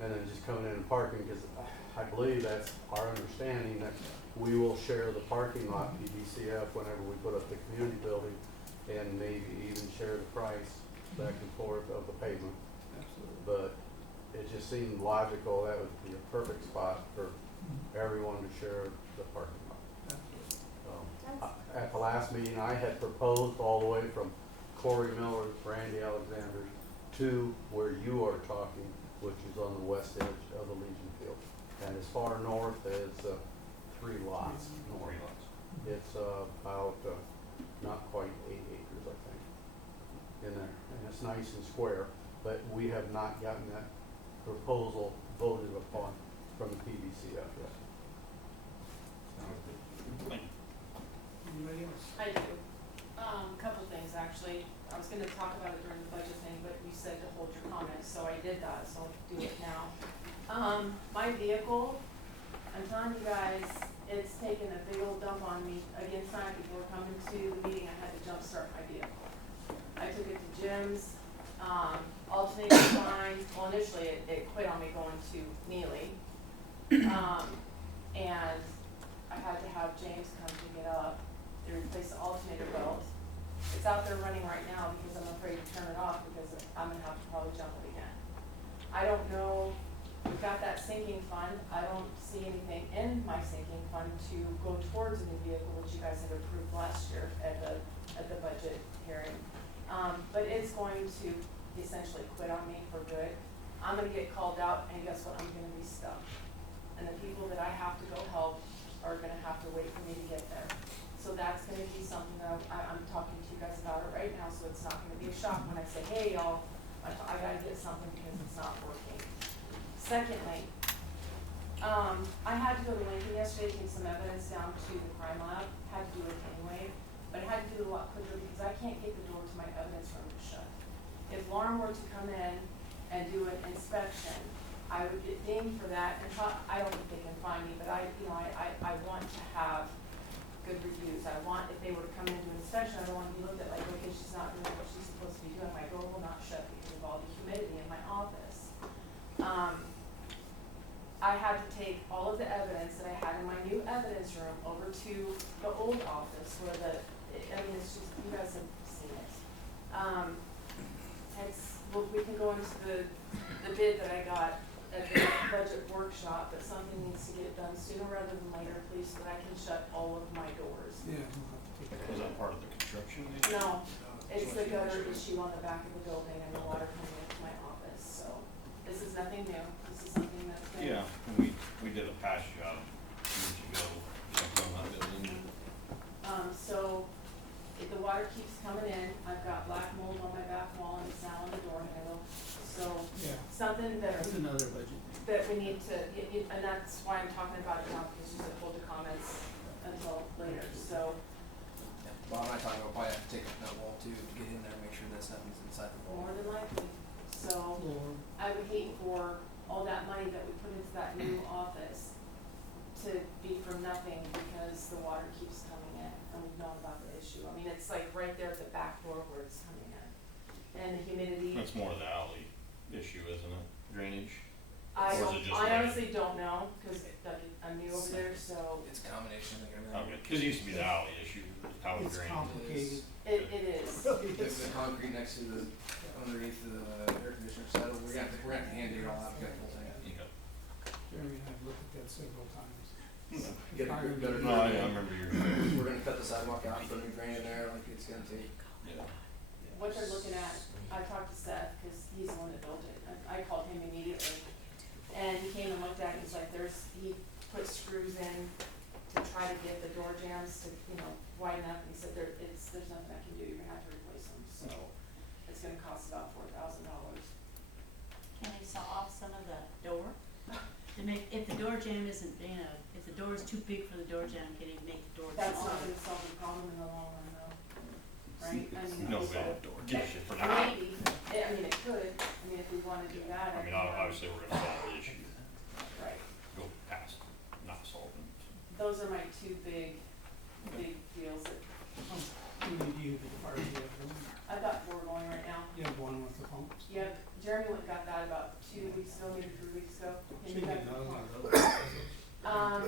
And then just coming in and parking, because I believe that's our understanding that we will share the parking lot, PDCF, whenever we put up the community building, and maybe even share the price back and forth of the pavement. Absolutely. But it just seemed logical, that would be a perfect spot for everyone to share the parking lot. At the last meeting, I had proposed all the way from Corey Miller, Randy Alexander, to where you are talking, which is on the west edge of the Legion Field. And as far north as 3 lots north. It's about not quite 8 acres, I think, in there. And it's nice and square, but we have not gotten that proposal voted upon from the PVCF yet. Anybody else? I do. Couple things actually. I was gonna talk about it during the budget thing, but you said to hold your comments, so I did that, so I'll do it now. My vehicle, I'm telling you guys, it's taken a big old dump on me. Again, tonight before coming to the meeting, I had to jump start my vehicle. I took it to Jim's, alternator fine. Well, initially it quit on me going to Neely. And I had to have James come pick it up. They replaced the alternator belt. It's out there running right now because I'm afraid to turn it off because I'm gonna have to probably jump it again. I don't know, we've got that sinking fund. I don't see anything in my sinking fund to go towards a new vehicle, which you guys had approved last year at the budget hearing. But it's going to essentially quit on me for good. I'm gonna get called out and guess what, I'm gonna be stuck. And the people that I have to go help are gonna have to wait for me to get there. So that's gonna be something that I'm talking to you guys about it right now, so it's not gonna be a shock when I say, hey, y'all, I gotta get something because it's not working. Secondly, I had to go to Lincoln yesterday to take some evidence down to the crime lab, had to do it anyway, but I had to do it a lot quicker because I can't get the door to my evidence room to shut. If Lauren were to come in and do an inspection, I would get dinged for that, and I don't think they can find me, but I want to have good reviews. I want, if they were to come in and do an inspection, I don't want to be looked at like, okay, she's not doing what she's supposed to be doing. My door will not shut because of all the humidity in my office. I had to take all of the evidence that I had in my new evidence room over to the old office where it's just, you guys have seen it. We can go into the bid that I got at the budget workshop, but something needs to get done sooner rather than later, please, so that I can shut all of my doors. Yeah, we'll have to take that. Was that part of the construction issue? No, it's the gutter issue on the back of the building and the water coming into my office, so this is nothing new. This is something that's been. Yeah, and we did a patch job years ago, checked on that building. So if the water keeps coming in, I've got black mold on my back wall and it's now on the door handle. So Yeah. something that That's another budget thing. that we need to, and that's why I'm talking about it now, because you said hold the comments until later, so. Yeah, Bob and I talked about probably have to take up that wall too, to get in there, and make sure that nothing's inside the wall. More than likely, so Lord. I would hate for all that money that we put into that new office to be for nothing because the water keeps coming in, and we've known about the issue. I mean, it's like right there at the back door where it's coming in, and the humidity. That's more of the alley issue, isn't it? Drainage? I Or is it just I rain? honestly don't know, cause like I'm new over there, so It's a combination of everything. Okay, cause it used to be the alley issue, how it It's drained. complicated. it is. The concrete next to the, underneath the air conditioner settle, we're gonna have to hand it all out, get the whole thing. Okay. Jeremy and I've looked at that several times. Get a good gutter. No, I remember your, We're gonna cut the sidewalk out, put a new drain in there, like it's gonna take. yeah. What they're looking at, I talked to Seth, cause he's the one that built it, I called him immediately. And he came and looked at it, he's like, he put screws in to try to get the door jams to, widen up, and he said, there's nothing I can do, you're gonna have to replace them, so it's gonna cost about $4,000. Can they saw off some of the door? To make, if the door jam isn't, if the door is too big for the door jam, can you make the door That's not smaller? gonna solve the problem in the long run though, right? I mean, No so- bad door, give a shit for now. Maybe, it could, if we wanna do that, I mean, obviously, we're gonna solve the issue, Right, go past, not solving. those are my two big deals that, How many do you have at the fire department? I've got 4 going right now. You have one with the pumps? Yep, Jeremy went and got that about 2 weeks ago, maybe 3 weeks ago. And he Should got get the another one pump. of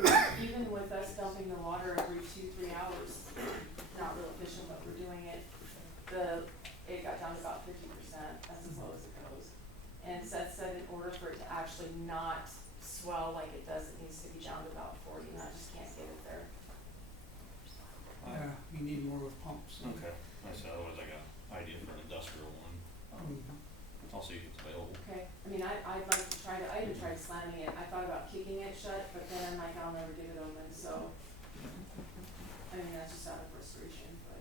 those. Even with us dumping the water every 2-3 hours, not real efficient, but we're doing it, it got down to about 50%, that's as low as it goes. And Seth said in order for it to actually not swell like it does, it needs to be down to about 40, and I just can't get it there. Yeah, you need more with pumps. Okay, I said, otherwise I got an idea for an industrial one, Mhm. I'll see if it's available. Okay, I'd like to try I even tried slamming it, I thought about kicking it shut, but then I'm like, I'll never get it open, so. That's just out of frustration, but,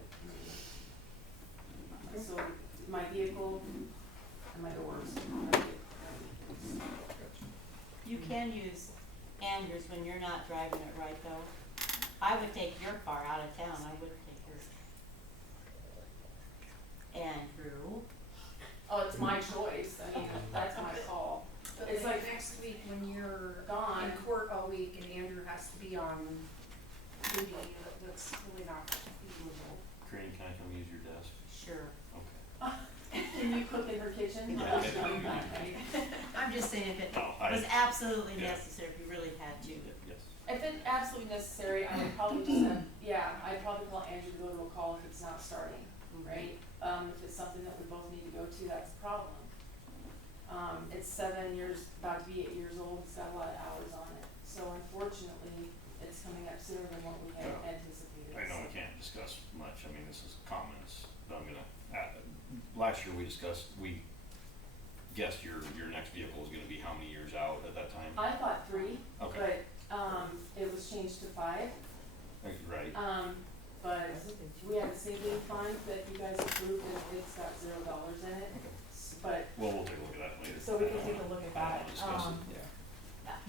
so my vehicle and my doors. You can use Andrews when you're not driving it right though. I would take your car out of town, I wouldn't take yours. Andrew, Oh, it's my choice, that's my call. But It's like like next week when you're gone, in court all week and Andrew has to be on duty, that's really not feasible. Crane, can I come use your desk? sure. Okay. can you cook in her kitchen? I'm just saying if it No, was absolutely yeah. necessary, if you really had to. Yes. If it's absolutely necessary, I would probably just, I'd probably call Andrew to go to a call if it's not starting, right? If it's something that we both need to go to, that's a problem. It's 7 years, about to be 8 years old, it's got a lot of hours on it, so unfortunately, it's coming up sooner than what we had Yeah. anticipated. I know we can't discuss much, I mean, this is comments, but I'm gonna, last year we guessed your next vehicle was gonna be how many years out at that time? I thought 3, Okay. but, it was changed to 5. Right, But we have a sinking fund that you guys approved and it's got $0 in it, but, well, we'll take a look at that later. so we can take a look at that. Discuss it. Yeah.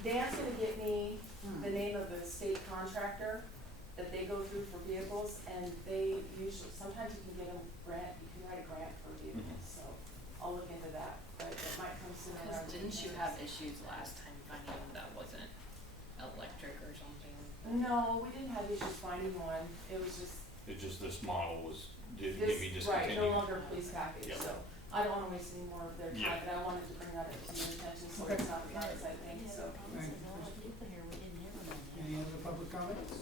Dan's gonna get me the name of the state contractor that they go through for vehicles, and they usually, sometimes you can get a grant, you can write a grant for a vehicle, so I'll look into that, but it might come sooner rather than Didn't you later. have issues last time finding one that wasn't electric or something? No, we didn't have issues finding one, it was just It just, this model did this, be right, discontinued. no longer police package, Yep. so I don't wanna waste any more of their Yeah. time, but I wanted to bring that up to your attention, so Okay. it's not the outside thing, so. Thank you. People here, we didn't hear from them yet. Any other public comments?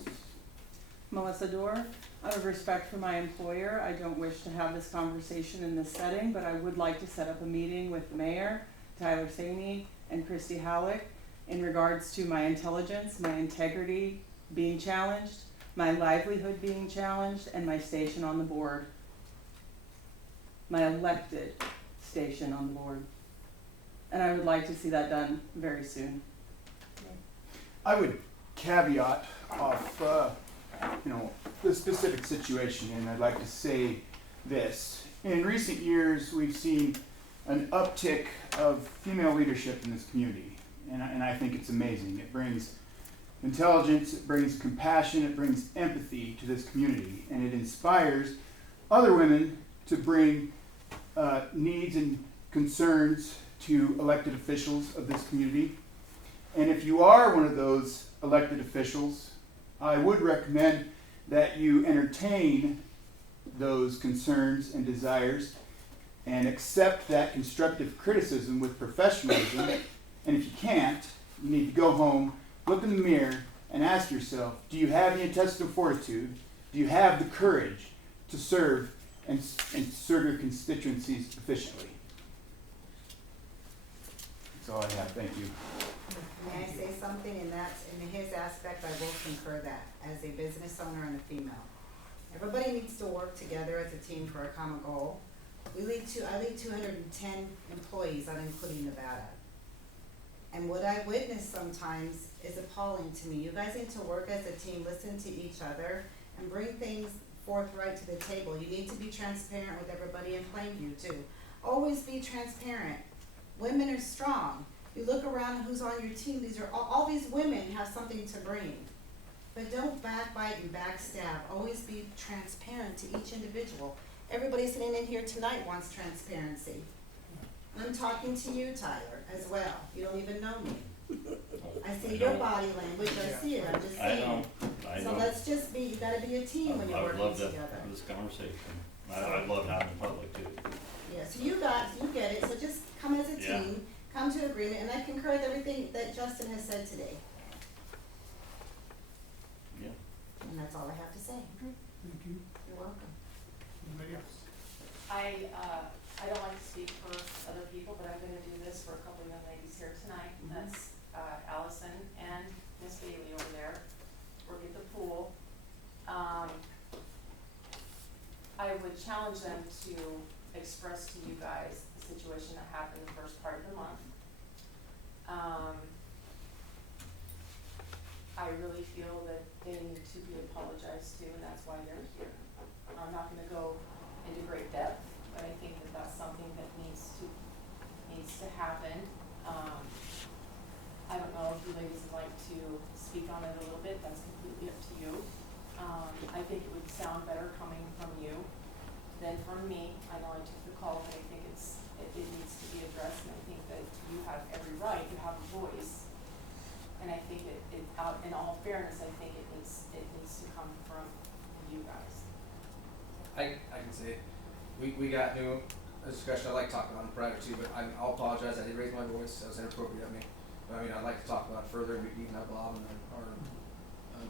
Melissa Dorr. Out of respect for my employer, I don't wish to have this conversation in this setting, but I would like to set up a meeting with the mayor, Tyler Saney, and Christy Halleck in regards to my intelligence, my integrity being challenged, my livelihood being challenged, and my station on the board. My elected station on the board. And I would like to see that done very soon. I would caveat off, the specific situation, and I'd like to say this. In recent years, we've seen an uptick of female leadership in this community, and I think it's amazing. It brings intelligence, it brings compassion, it brings empathy to this community, and it inspires other women to bring needs and concerns to elected officials of this community. And if you are one of those elected officials, I would recommend that you entertain those concerns and desires and accept that constructive criticism with professionalism. And if you can't, you need to go home, look in the mirror, and ask yourself, do you have the intestinal fortitude? Do you have the courage to serve and serve your constituencies efficiently? That's all I have. Thank you. May I say something? And that's, in his aspect, I will concur that, as a business owner and a female. Everybody needs to work together as a team for a common goal. I lead 210 employees, not including Nevada. And what I witness sometimes is appalling to me. You guys need to work as a team, listen to each other, and bring things forthright to the table. You need to be transparent with everybody in Plainview too. Always be transparent. Women are strong. You look around who's on your team, these are all these women have something to bring. But don't backbite and backstab. Always be transparent to each individual. Everybody sitting in here tonight wants transparency. I'm talking to you, Tyler, as well. You don't even know me. I see your body language, I see it, I'm just saying. So let's just be, you gotta be a team when you're working together. I would love that, this conversation. I'd love having it in public too. Yeah, so you get it, so just come as a team, come to agreement, and I concur with everything that Justin has said today. Yeah. And that's all I have to say. Thank you. You're welcome. Anybody else? I don't like to speak for other people, but I'm gonna do this for a couple young ladies here tonight. That's Allison and Miss Bailey over there, working at the pool. I would challenge them to express to you guys the situation that happened the first part of the month. I really feel that they need to be apologized to, and that's why they're here. I'm not gonna go into great depth, but I think that that's something that needs to happen. I don't know if you ladies would like to speak on it a little bit, that's completely up to you. I think it would sound better coming from you than from me. I know I took the call, but I think it needs to be addressed, and I think that you have every right to have a voice. And I think it out in all fairness, I think it needs to come from you guys. I can say, we got new discussion I'd like to talk about in private too, but I'll apologize, I did raise my voice, that was inappropriate of me. But I mean, I'd like to talk about it further, we can have Bob and our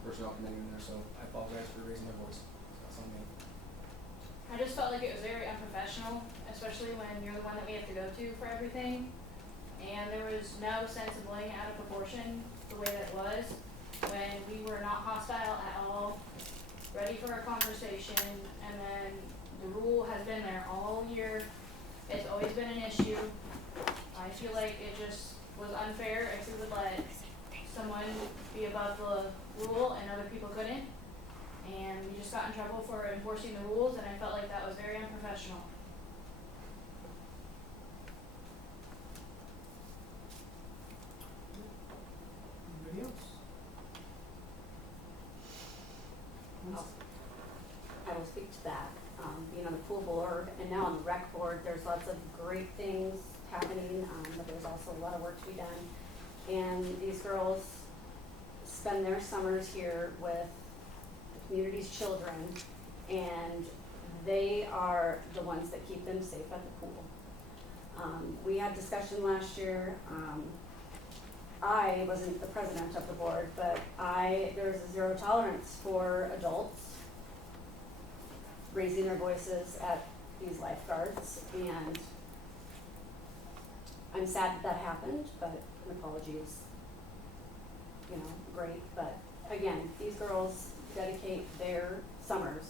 personnel committee in there, so I apologize for raising my voice. That's on me. I just felt like it was very unprofessional, especially when you're the one that we have to go to for everything. And there was no sense of blowing it out of proportion the way that it was, when we were not hostile at all, ready for a conversation, and then the rule has been there all year. It's always been an issue. I feel like it just was unfair if we would let someone be above the rule and other people couldn't. And we just got in trouble for enforcing the rules, and I felt like that was very unprofessional. Anybody else? I will speak to that. Being on the pool board and now on the rec board, there's lots of great things happening, but there's also a lot of work to be done. And these girls spend their summers here with the community's children, and they are the ones that keep them safe at the pool. We had discussion last year. I wasn't the president of the board, but there was a zero tolerance for adults raising their voices at these lifeguards, and I'm sad that happened, but an apology is, great. But again, these girls dedicate their summers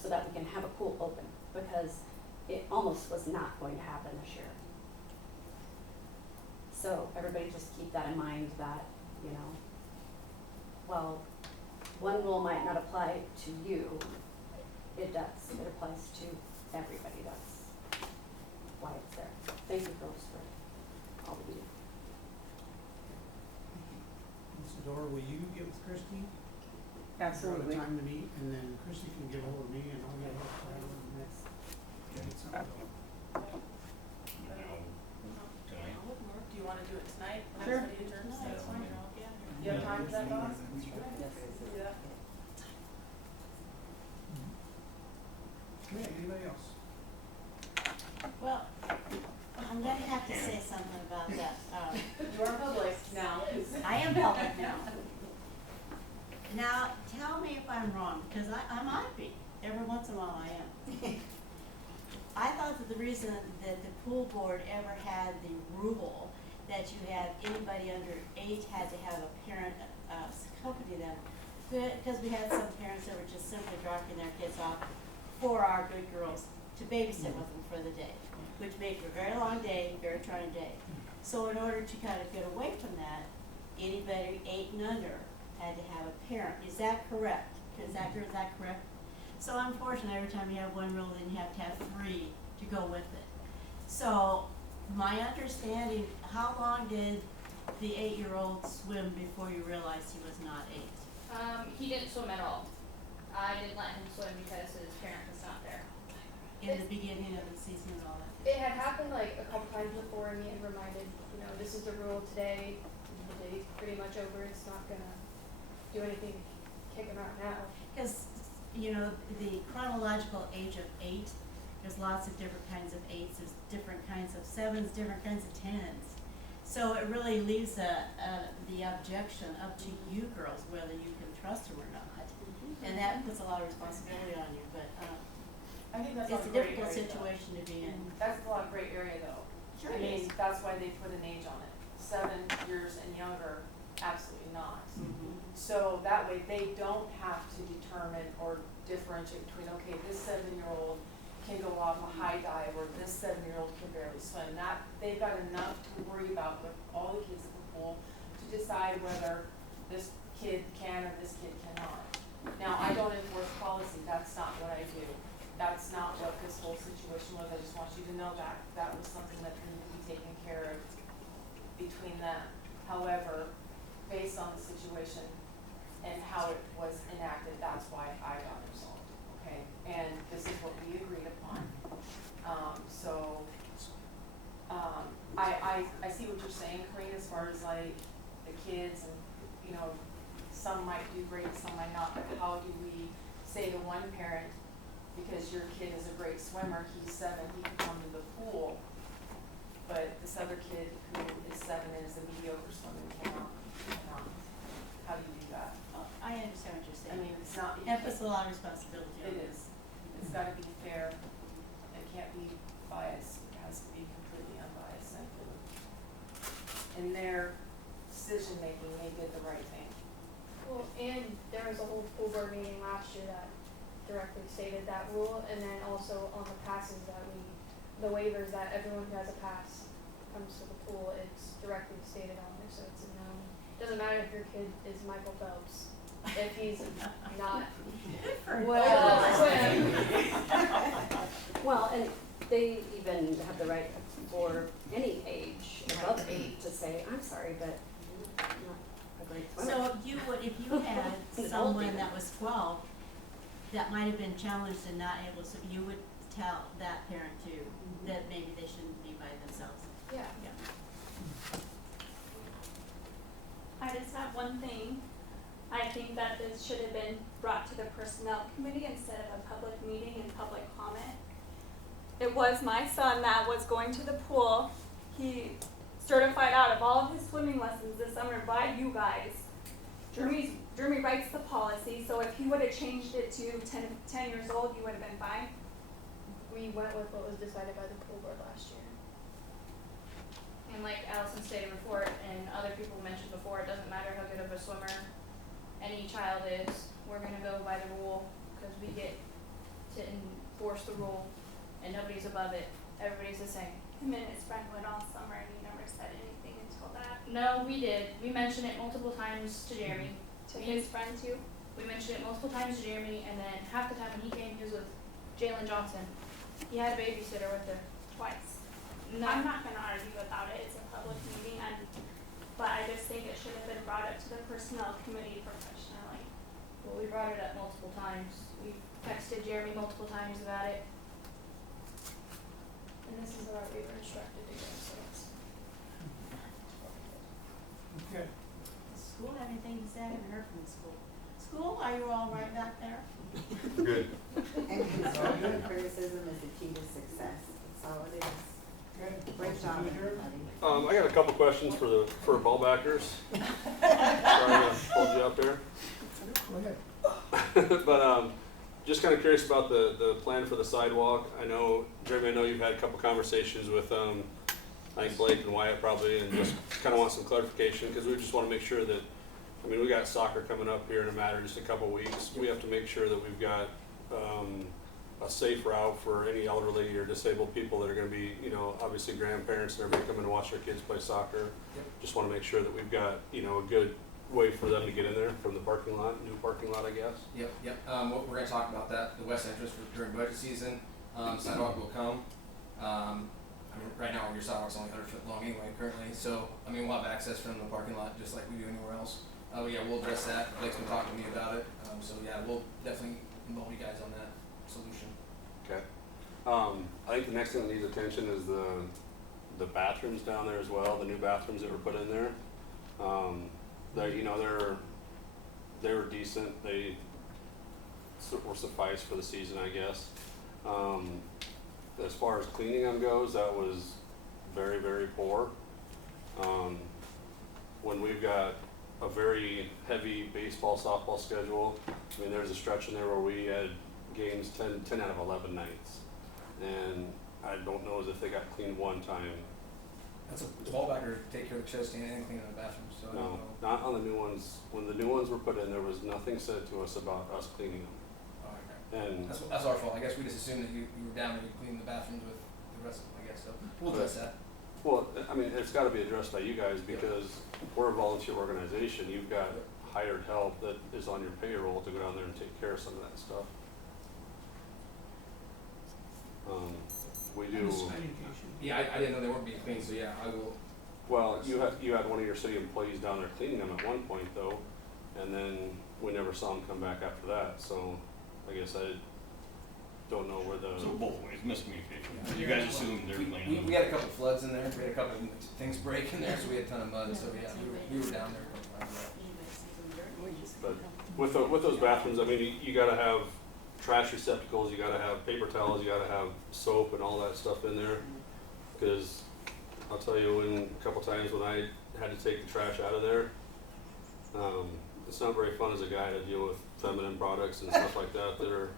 so that we can have a pool open, because it almost was not going to happen this year. So everybody just keep that in mind that, while one rule might not apply to you, it does. It applies to everybody. That's why it's there. Thank you, girls, for all of you. Ms. Adora, will you get with Christie? Absolutely. Figure out a time to meet, and then Christie can get ahold of me, and I'll get ahold of Tyler, and let's get it something going. Tonight? Do you wanna do it tonight? When Sure. everybody adjourns? That's fine. You have time for that, boss? Yes. Do that. Okay, anybody else? Well, I'm gonna have to say something about that. You are public now. I am public now. Now, tell me if I'm wrong, because I might be. Every once in a while I am. I thought that the reason that the pool board ever had the rule that you had anybody under 8 had to have a parent accompany them, because we had some parents that were just simply dropping their kids off for our good girls to babysit with them for the day, which made for a very long day, very trying day. So in order to kind of get away from that, anybody 8 and under had to have a parent. Is that correct? Is that correct? So unfortunately, every time you have one rule, then you have to have 3 to go with it. So my understanding, how long did the 8-year-old swim before you realized he was not 8? He didn't swim at all. I didn't let him swim because his parent was not there. In the beginning of the season and all that? It had happened like a couple times before, and he had reminded, this is the rule today. The day's pretty much over. It's not gonna do anything to kick him out now. Because, the chronological age of 8, there's lots of different kinds of 8s, there's different kinds of 7s, different kinds of 10s. So it really leaves the objection up to you girls whether you can trust him or not. And that puts a lot of responsibility on you, but I think that's it's a difficult situation to be in. That's a lot of gray area though. Sure I mean, is. that's why they put an age on it. 7 years and younger, absolutely not. So that way they don't have to determine or differentiate between, okay, this 7-year-old can go off a high dive or this 7-year-old can barely swim. They've got enough to worry about with all the kids at the pool to decide whether this kid can or this kid cannot. Now, I don't enforce policy. That's not what I do. That's not what this whole situation was. I just want you to know that that was something that needed to be taken care of between them. However, based on the situation and how it was enacted, that's why I got involved, okay? And this is what we agreed upon. I see what you're saying, Corinne, as far as like the kids and, some might do great, some might not, but how do we say to one parent, because your kid is a great swimmer, he's 7, he can come to the pool, but this other kid who is 7 and is a mediocre swimmer cannot. How do you do that? Oh, I understand what you're saying. I mean, it's not. It puts a lot of responsibility on It is. It's gotta be fair. It can't be biased. It has to be completely unbiased. And in their decision making, they did the right thing. Well, and there was a whole pool board meeting last year that directly stated that rule, and then also on the passes that the waivers that everyone who has a pass comes to the pool, it's directly stated on there, so it's a known. Doesn't matter if your kid is Michael Phelps, if he's not well swim. Well, and they even have the right for any age above 8 to say, I'm sorry, but I'm not a great swimmer. So if you had someone that was 12 that might have been challenged and not able to, you would tell that parent too that maybe they shouldn't be by themselves. Yeah. I just have one thing. I think that this should have been brought to the personnel committee instead of a public meeting and public comment. It was my son that was going to the pool. He certified out of all of his swimming lessons this summer by you guys. Jeremy writes the policy, so if he would have changed it to 10 years old, you would have been fine. We went with what was decided by the pool board last year. And like Allison stated before, and other people mentioned before, it doesn't matter how good of a swimmer any child is, we're gonna go by the rule, because we get to enforce the rule, and nobody's above it, everybody's the same. Him and his friend went all summer and he never said anything until that. No, we did, we mentioned it multiple times to Jeremy. To his friend too? We mentioned it multiple times to Jeremy, and then half the time when he came, he was with Jalen Johnson. He had a babysitter with him. Twice. No. I'm not gonna argue about it, it's a public meeting, but I just think it should have been brought up to the personnel committee professionally. Well, we brought it up multiple times. We texted Jeremy multiple times about it. And this is the route we were instructed to go, so it's. Okay. Does school have anything to say? I haven't heard from the school. School, are you all right back there? Good. And constructive criticism is the key to success. That's all it is. Okay. Great job, everybody. I got a couple questions for ball backers. Sorry to hold you up there. Go ahead. But just kind of curious about the plan for the sidewalk. I know, Jeremy, I know you've had a couple conversations with I think Blake and Wyatt probably, and just kind of want some clarification because we just want to make sure that, I mean, we got soccer coming up here in a matter of just a couple weeks. We have to make sure that we've got a safe route for any elderly or disabled people that are going to be, you know, obviously grandparents and everybody coming to watch their kids play soccer. Yep. Just want to make sure that we've got, you know, a good way for them to get in there from the parking lot, new parking lot, I guess. Yep, yep. We're gonna talk about that, the west entrance during budget season. Sidewalk will come. I mean, right now your sidewalk's only 100 foot long anyway currently, so, I mean, we'll have access from the parking lot just like we do anywhere else. Yeah, we'll address that. Blake's been talking to me about it. So yeah, we'll definitely involve you guys on that solution. Okay. I think the next thing that needs attention is the bathrooms down there as well, the new bathrooms that were put in there. They, you know, they were decent. They were suffice for the season, I guess. As far as cleaning them goes, that was very, very poor. When we've got a very heavy baseball, softball schedule, I mean, there's a stretch in there where we had games 10 out of 11 nights. And I don't know as if they got cleaned one time. That's a ball backer take care of the show stand and clean up the bathrooms, so I don't No, know. not on the new ones. When the new ones were put in, there was nothing said to us about us cleaning them. Oh, okay. And That's our fault. I guess we just assumed that you were down there, you cleaned the bathrooms with the rest of them, I guess, so we'll address that. well, I mean, it's got to be addressed by you guys because we're a volunteer organization. You've got hired help that is on your payroll to go down there and take care of some of that stuff. We do. Yeah, I didn't know they weren't being cleaned, so yeah, I will. Well, you had one of your city employees down there cleaning them at one point though, and then we never saw them come back after that. So I guess I don't know where the. So both ways, miscommunication. You guys assumed they're cleaning them. We had a couple floods in there. We had a couple things break in there, so we had a ton of mud. So yeah, we were down there a couple times. But with those bathrooms, I mean, you got to have trash receptacles, you got to have paper towels, you got to have soap and all that stuff in there. Because I'll tell you, a couple times when I had to take the trash out of there, it's not very fun as a guy to deal with feminine products and stuff like that that are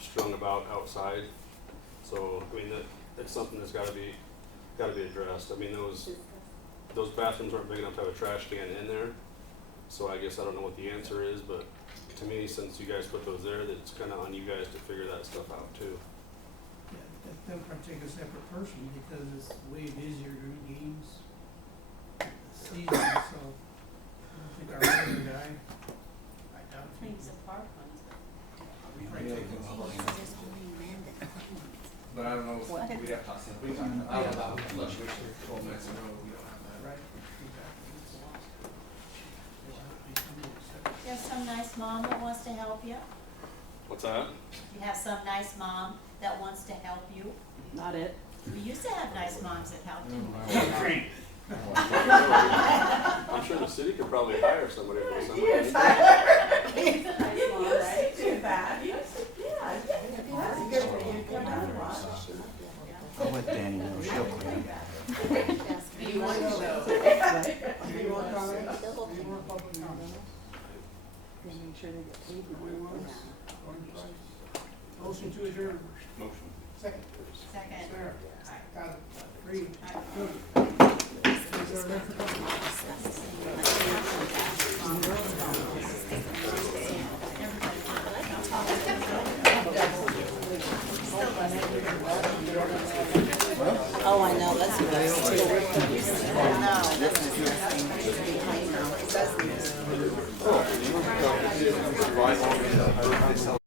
strung about outside. So I mean, that's something that's got to be addressed. I mean, those bathrooms aren't big enough to have a trash can in there. So I guess I don't know what the answer is, but to me, since you guys put those there, that it's kind of on you guys to figure that stuff out too. Yeah, let them partake a separate person because it's way busier during games, season, so I don't think our regular guy, I doubt if he Cleans the park ones. we might take them all. But I don't know. We'd have to talk to him. We talked about fluctuation 12 minutes ago. We don't have that. Right, exactly. You have some nice mom that wants to help you? What's that? You have some nice mom that wants to help you? Not it. We used to have nice moms that helped you. I'm sure the city could probably hire somebody for somebody. He's a nice mom, right? Too bad. Yeah, that's good for you. Come down and watch. I'll let Danny know, she'll clean. Do you want to know? They make sure they get paid. Going once, going twice. Motion to adjourn. Motion. Second. Second. Sarah. Got it. Free. Oh, I know, that's gross too. No, that's disgusting. Behind now, it doesn't.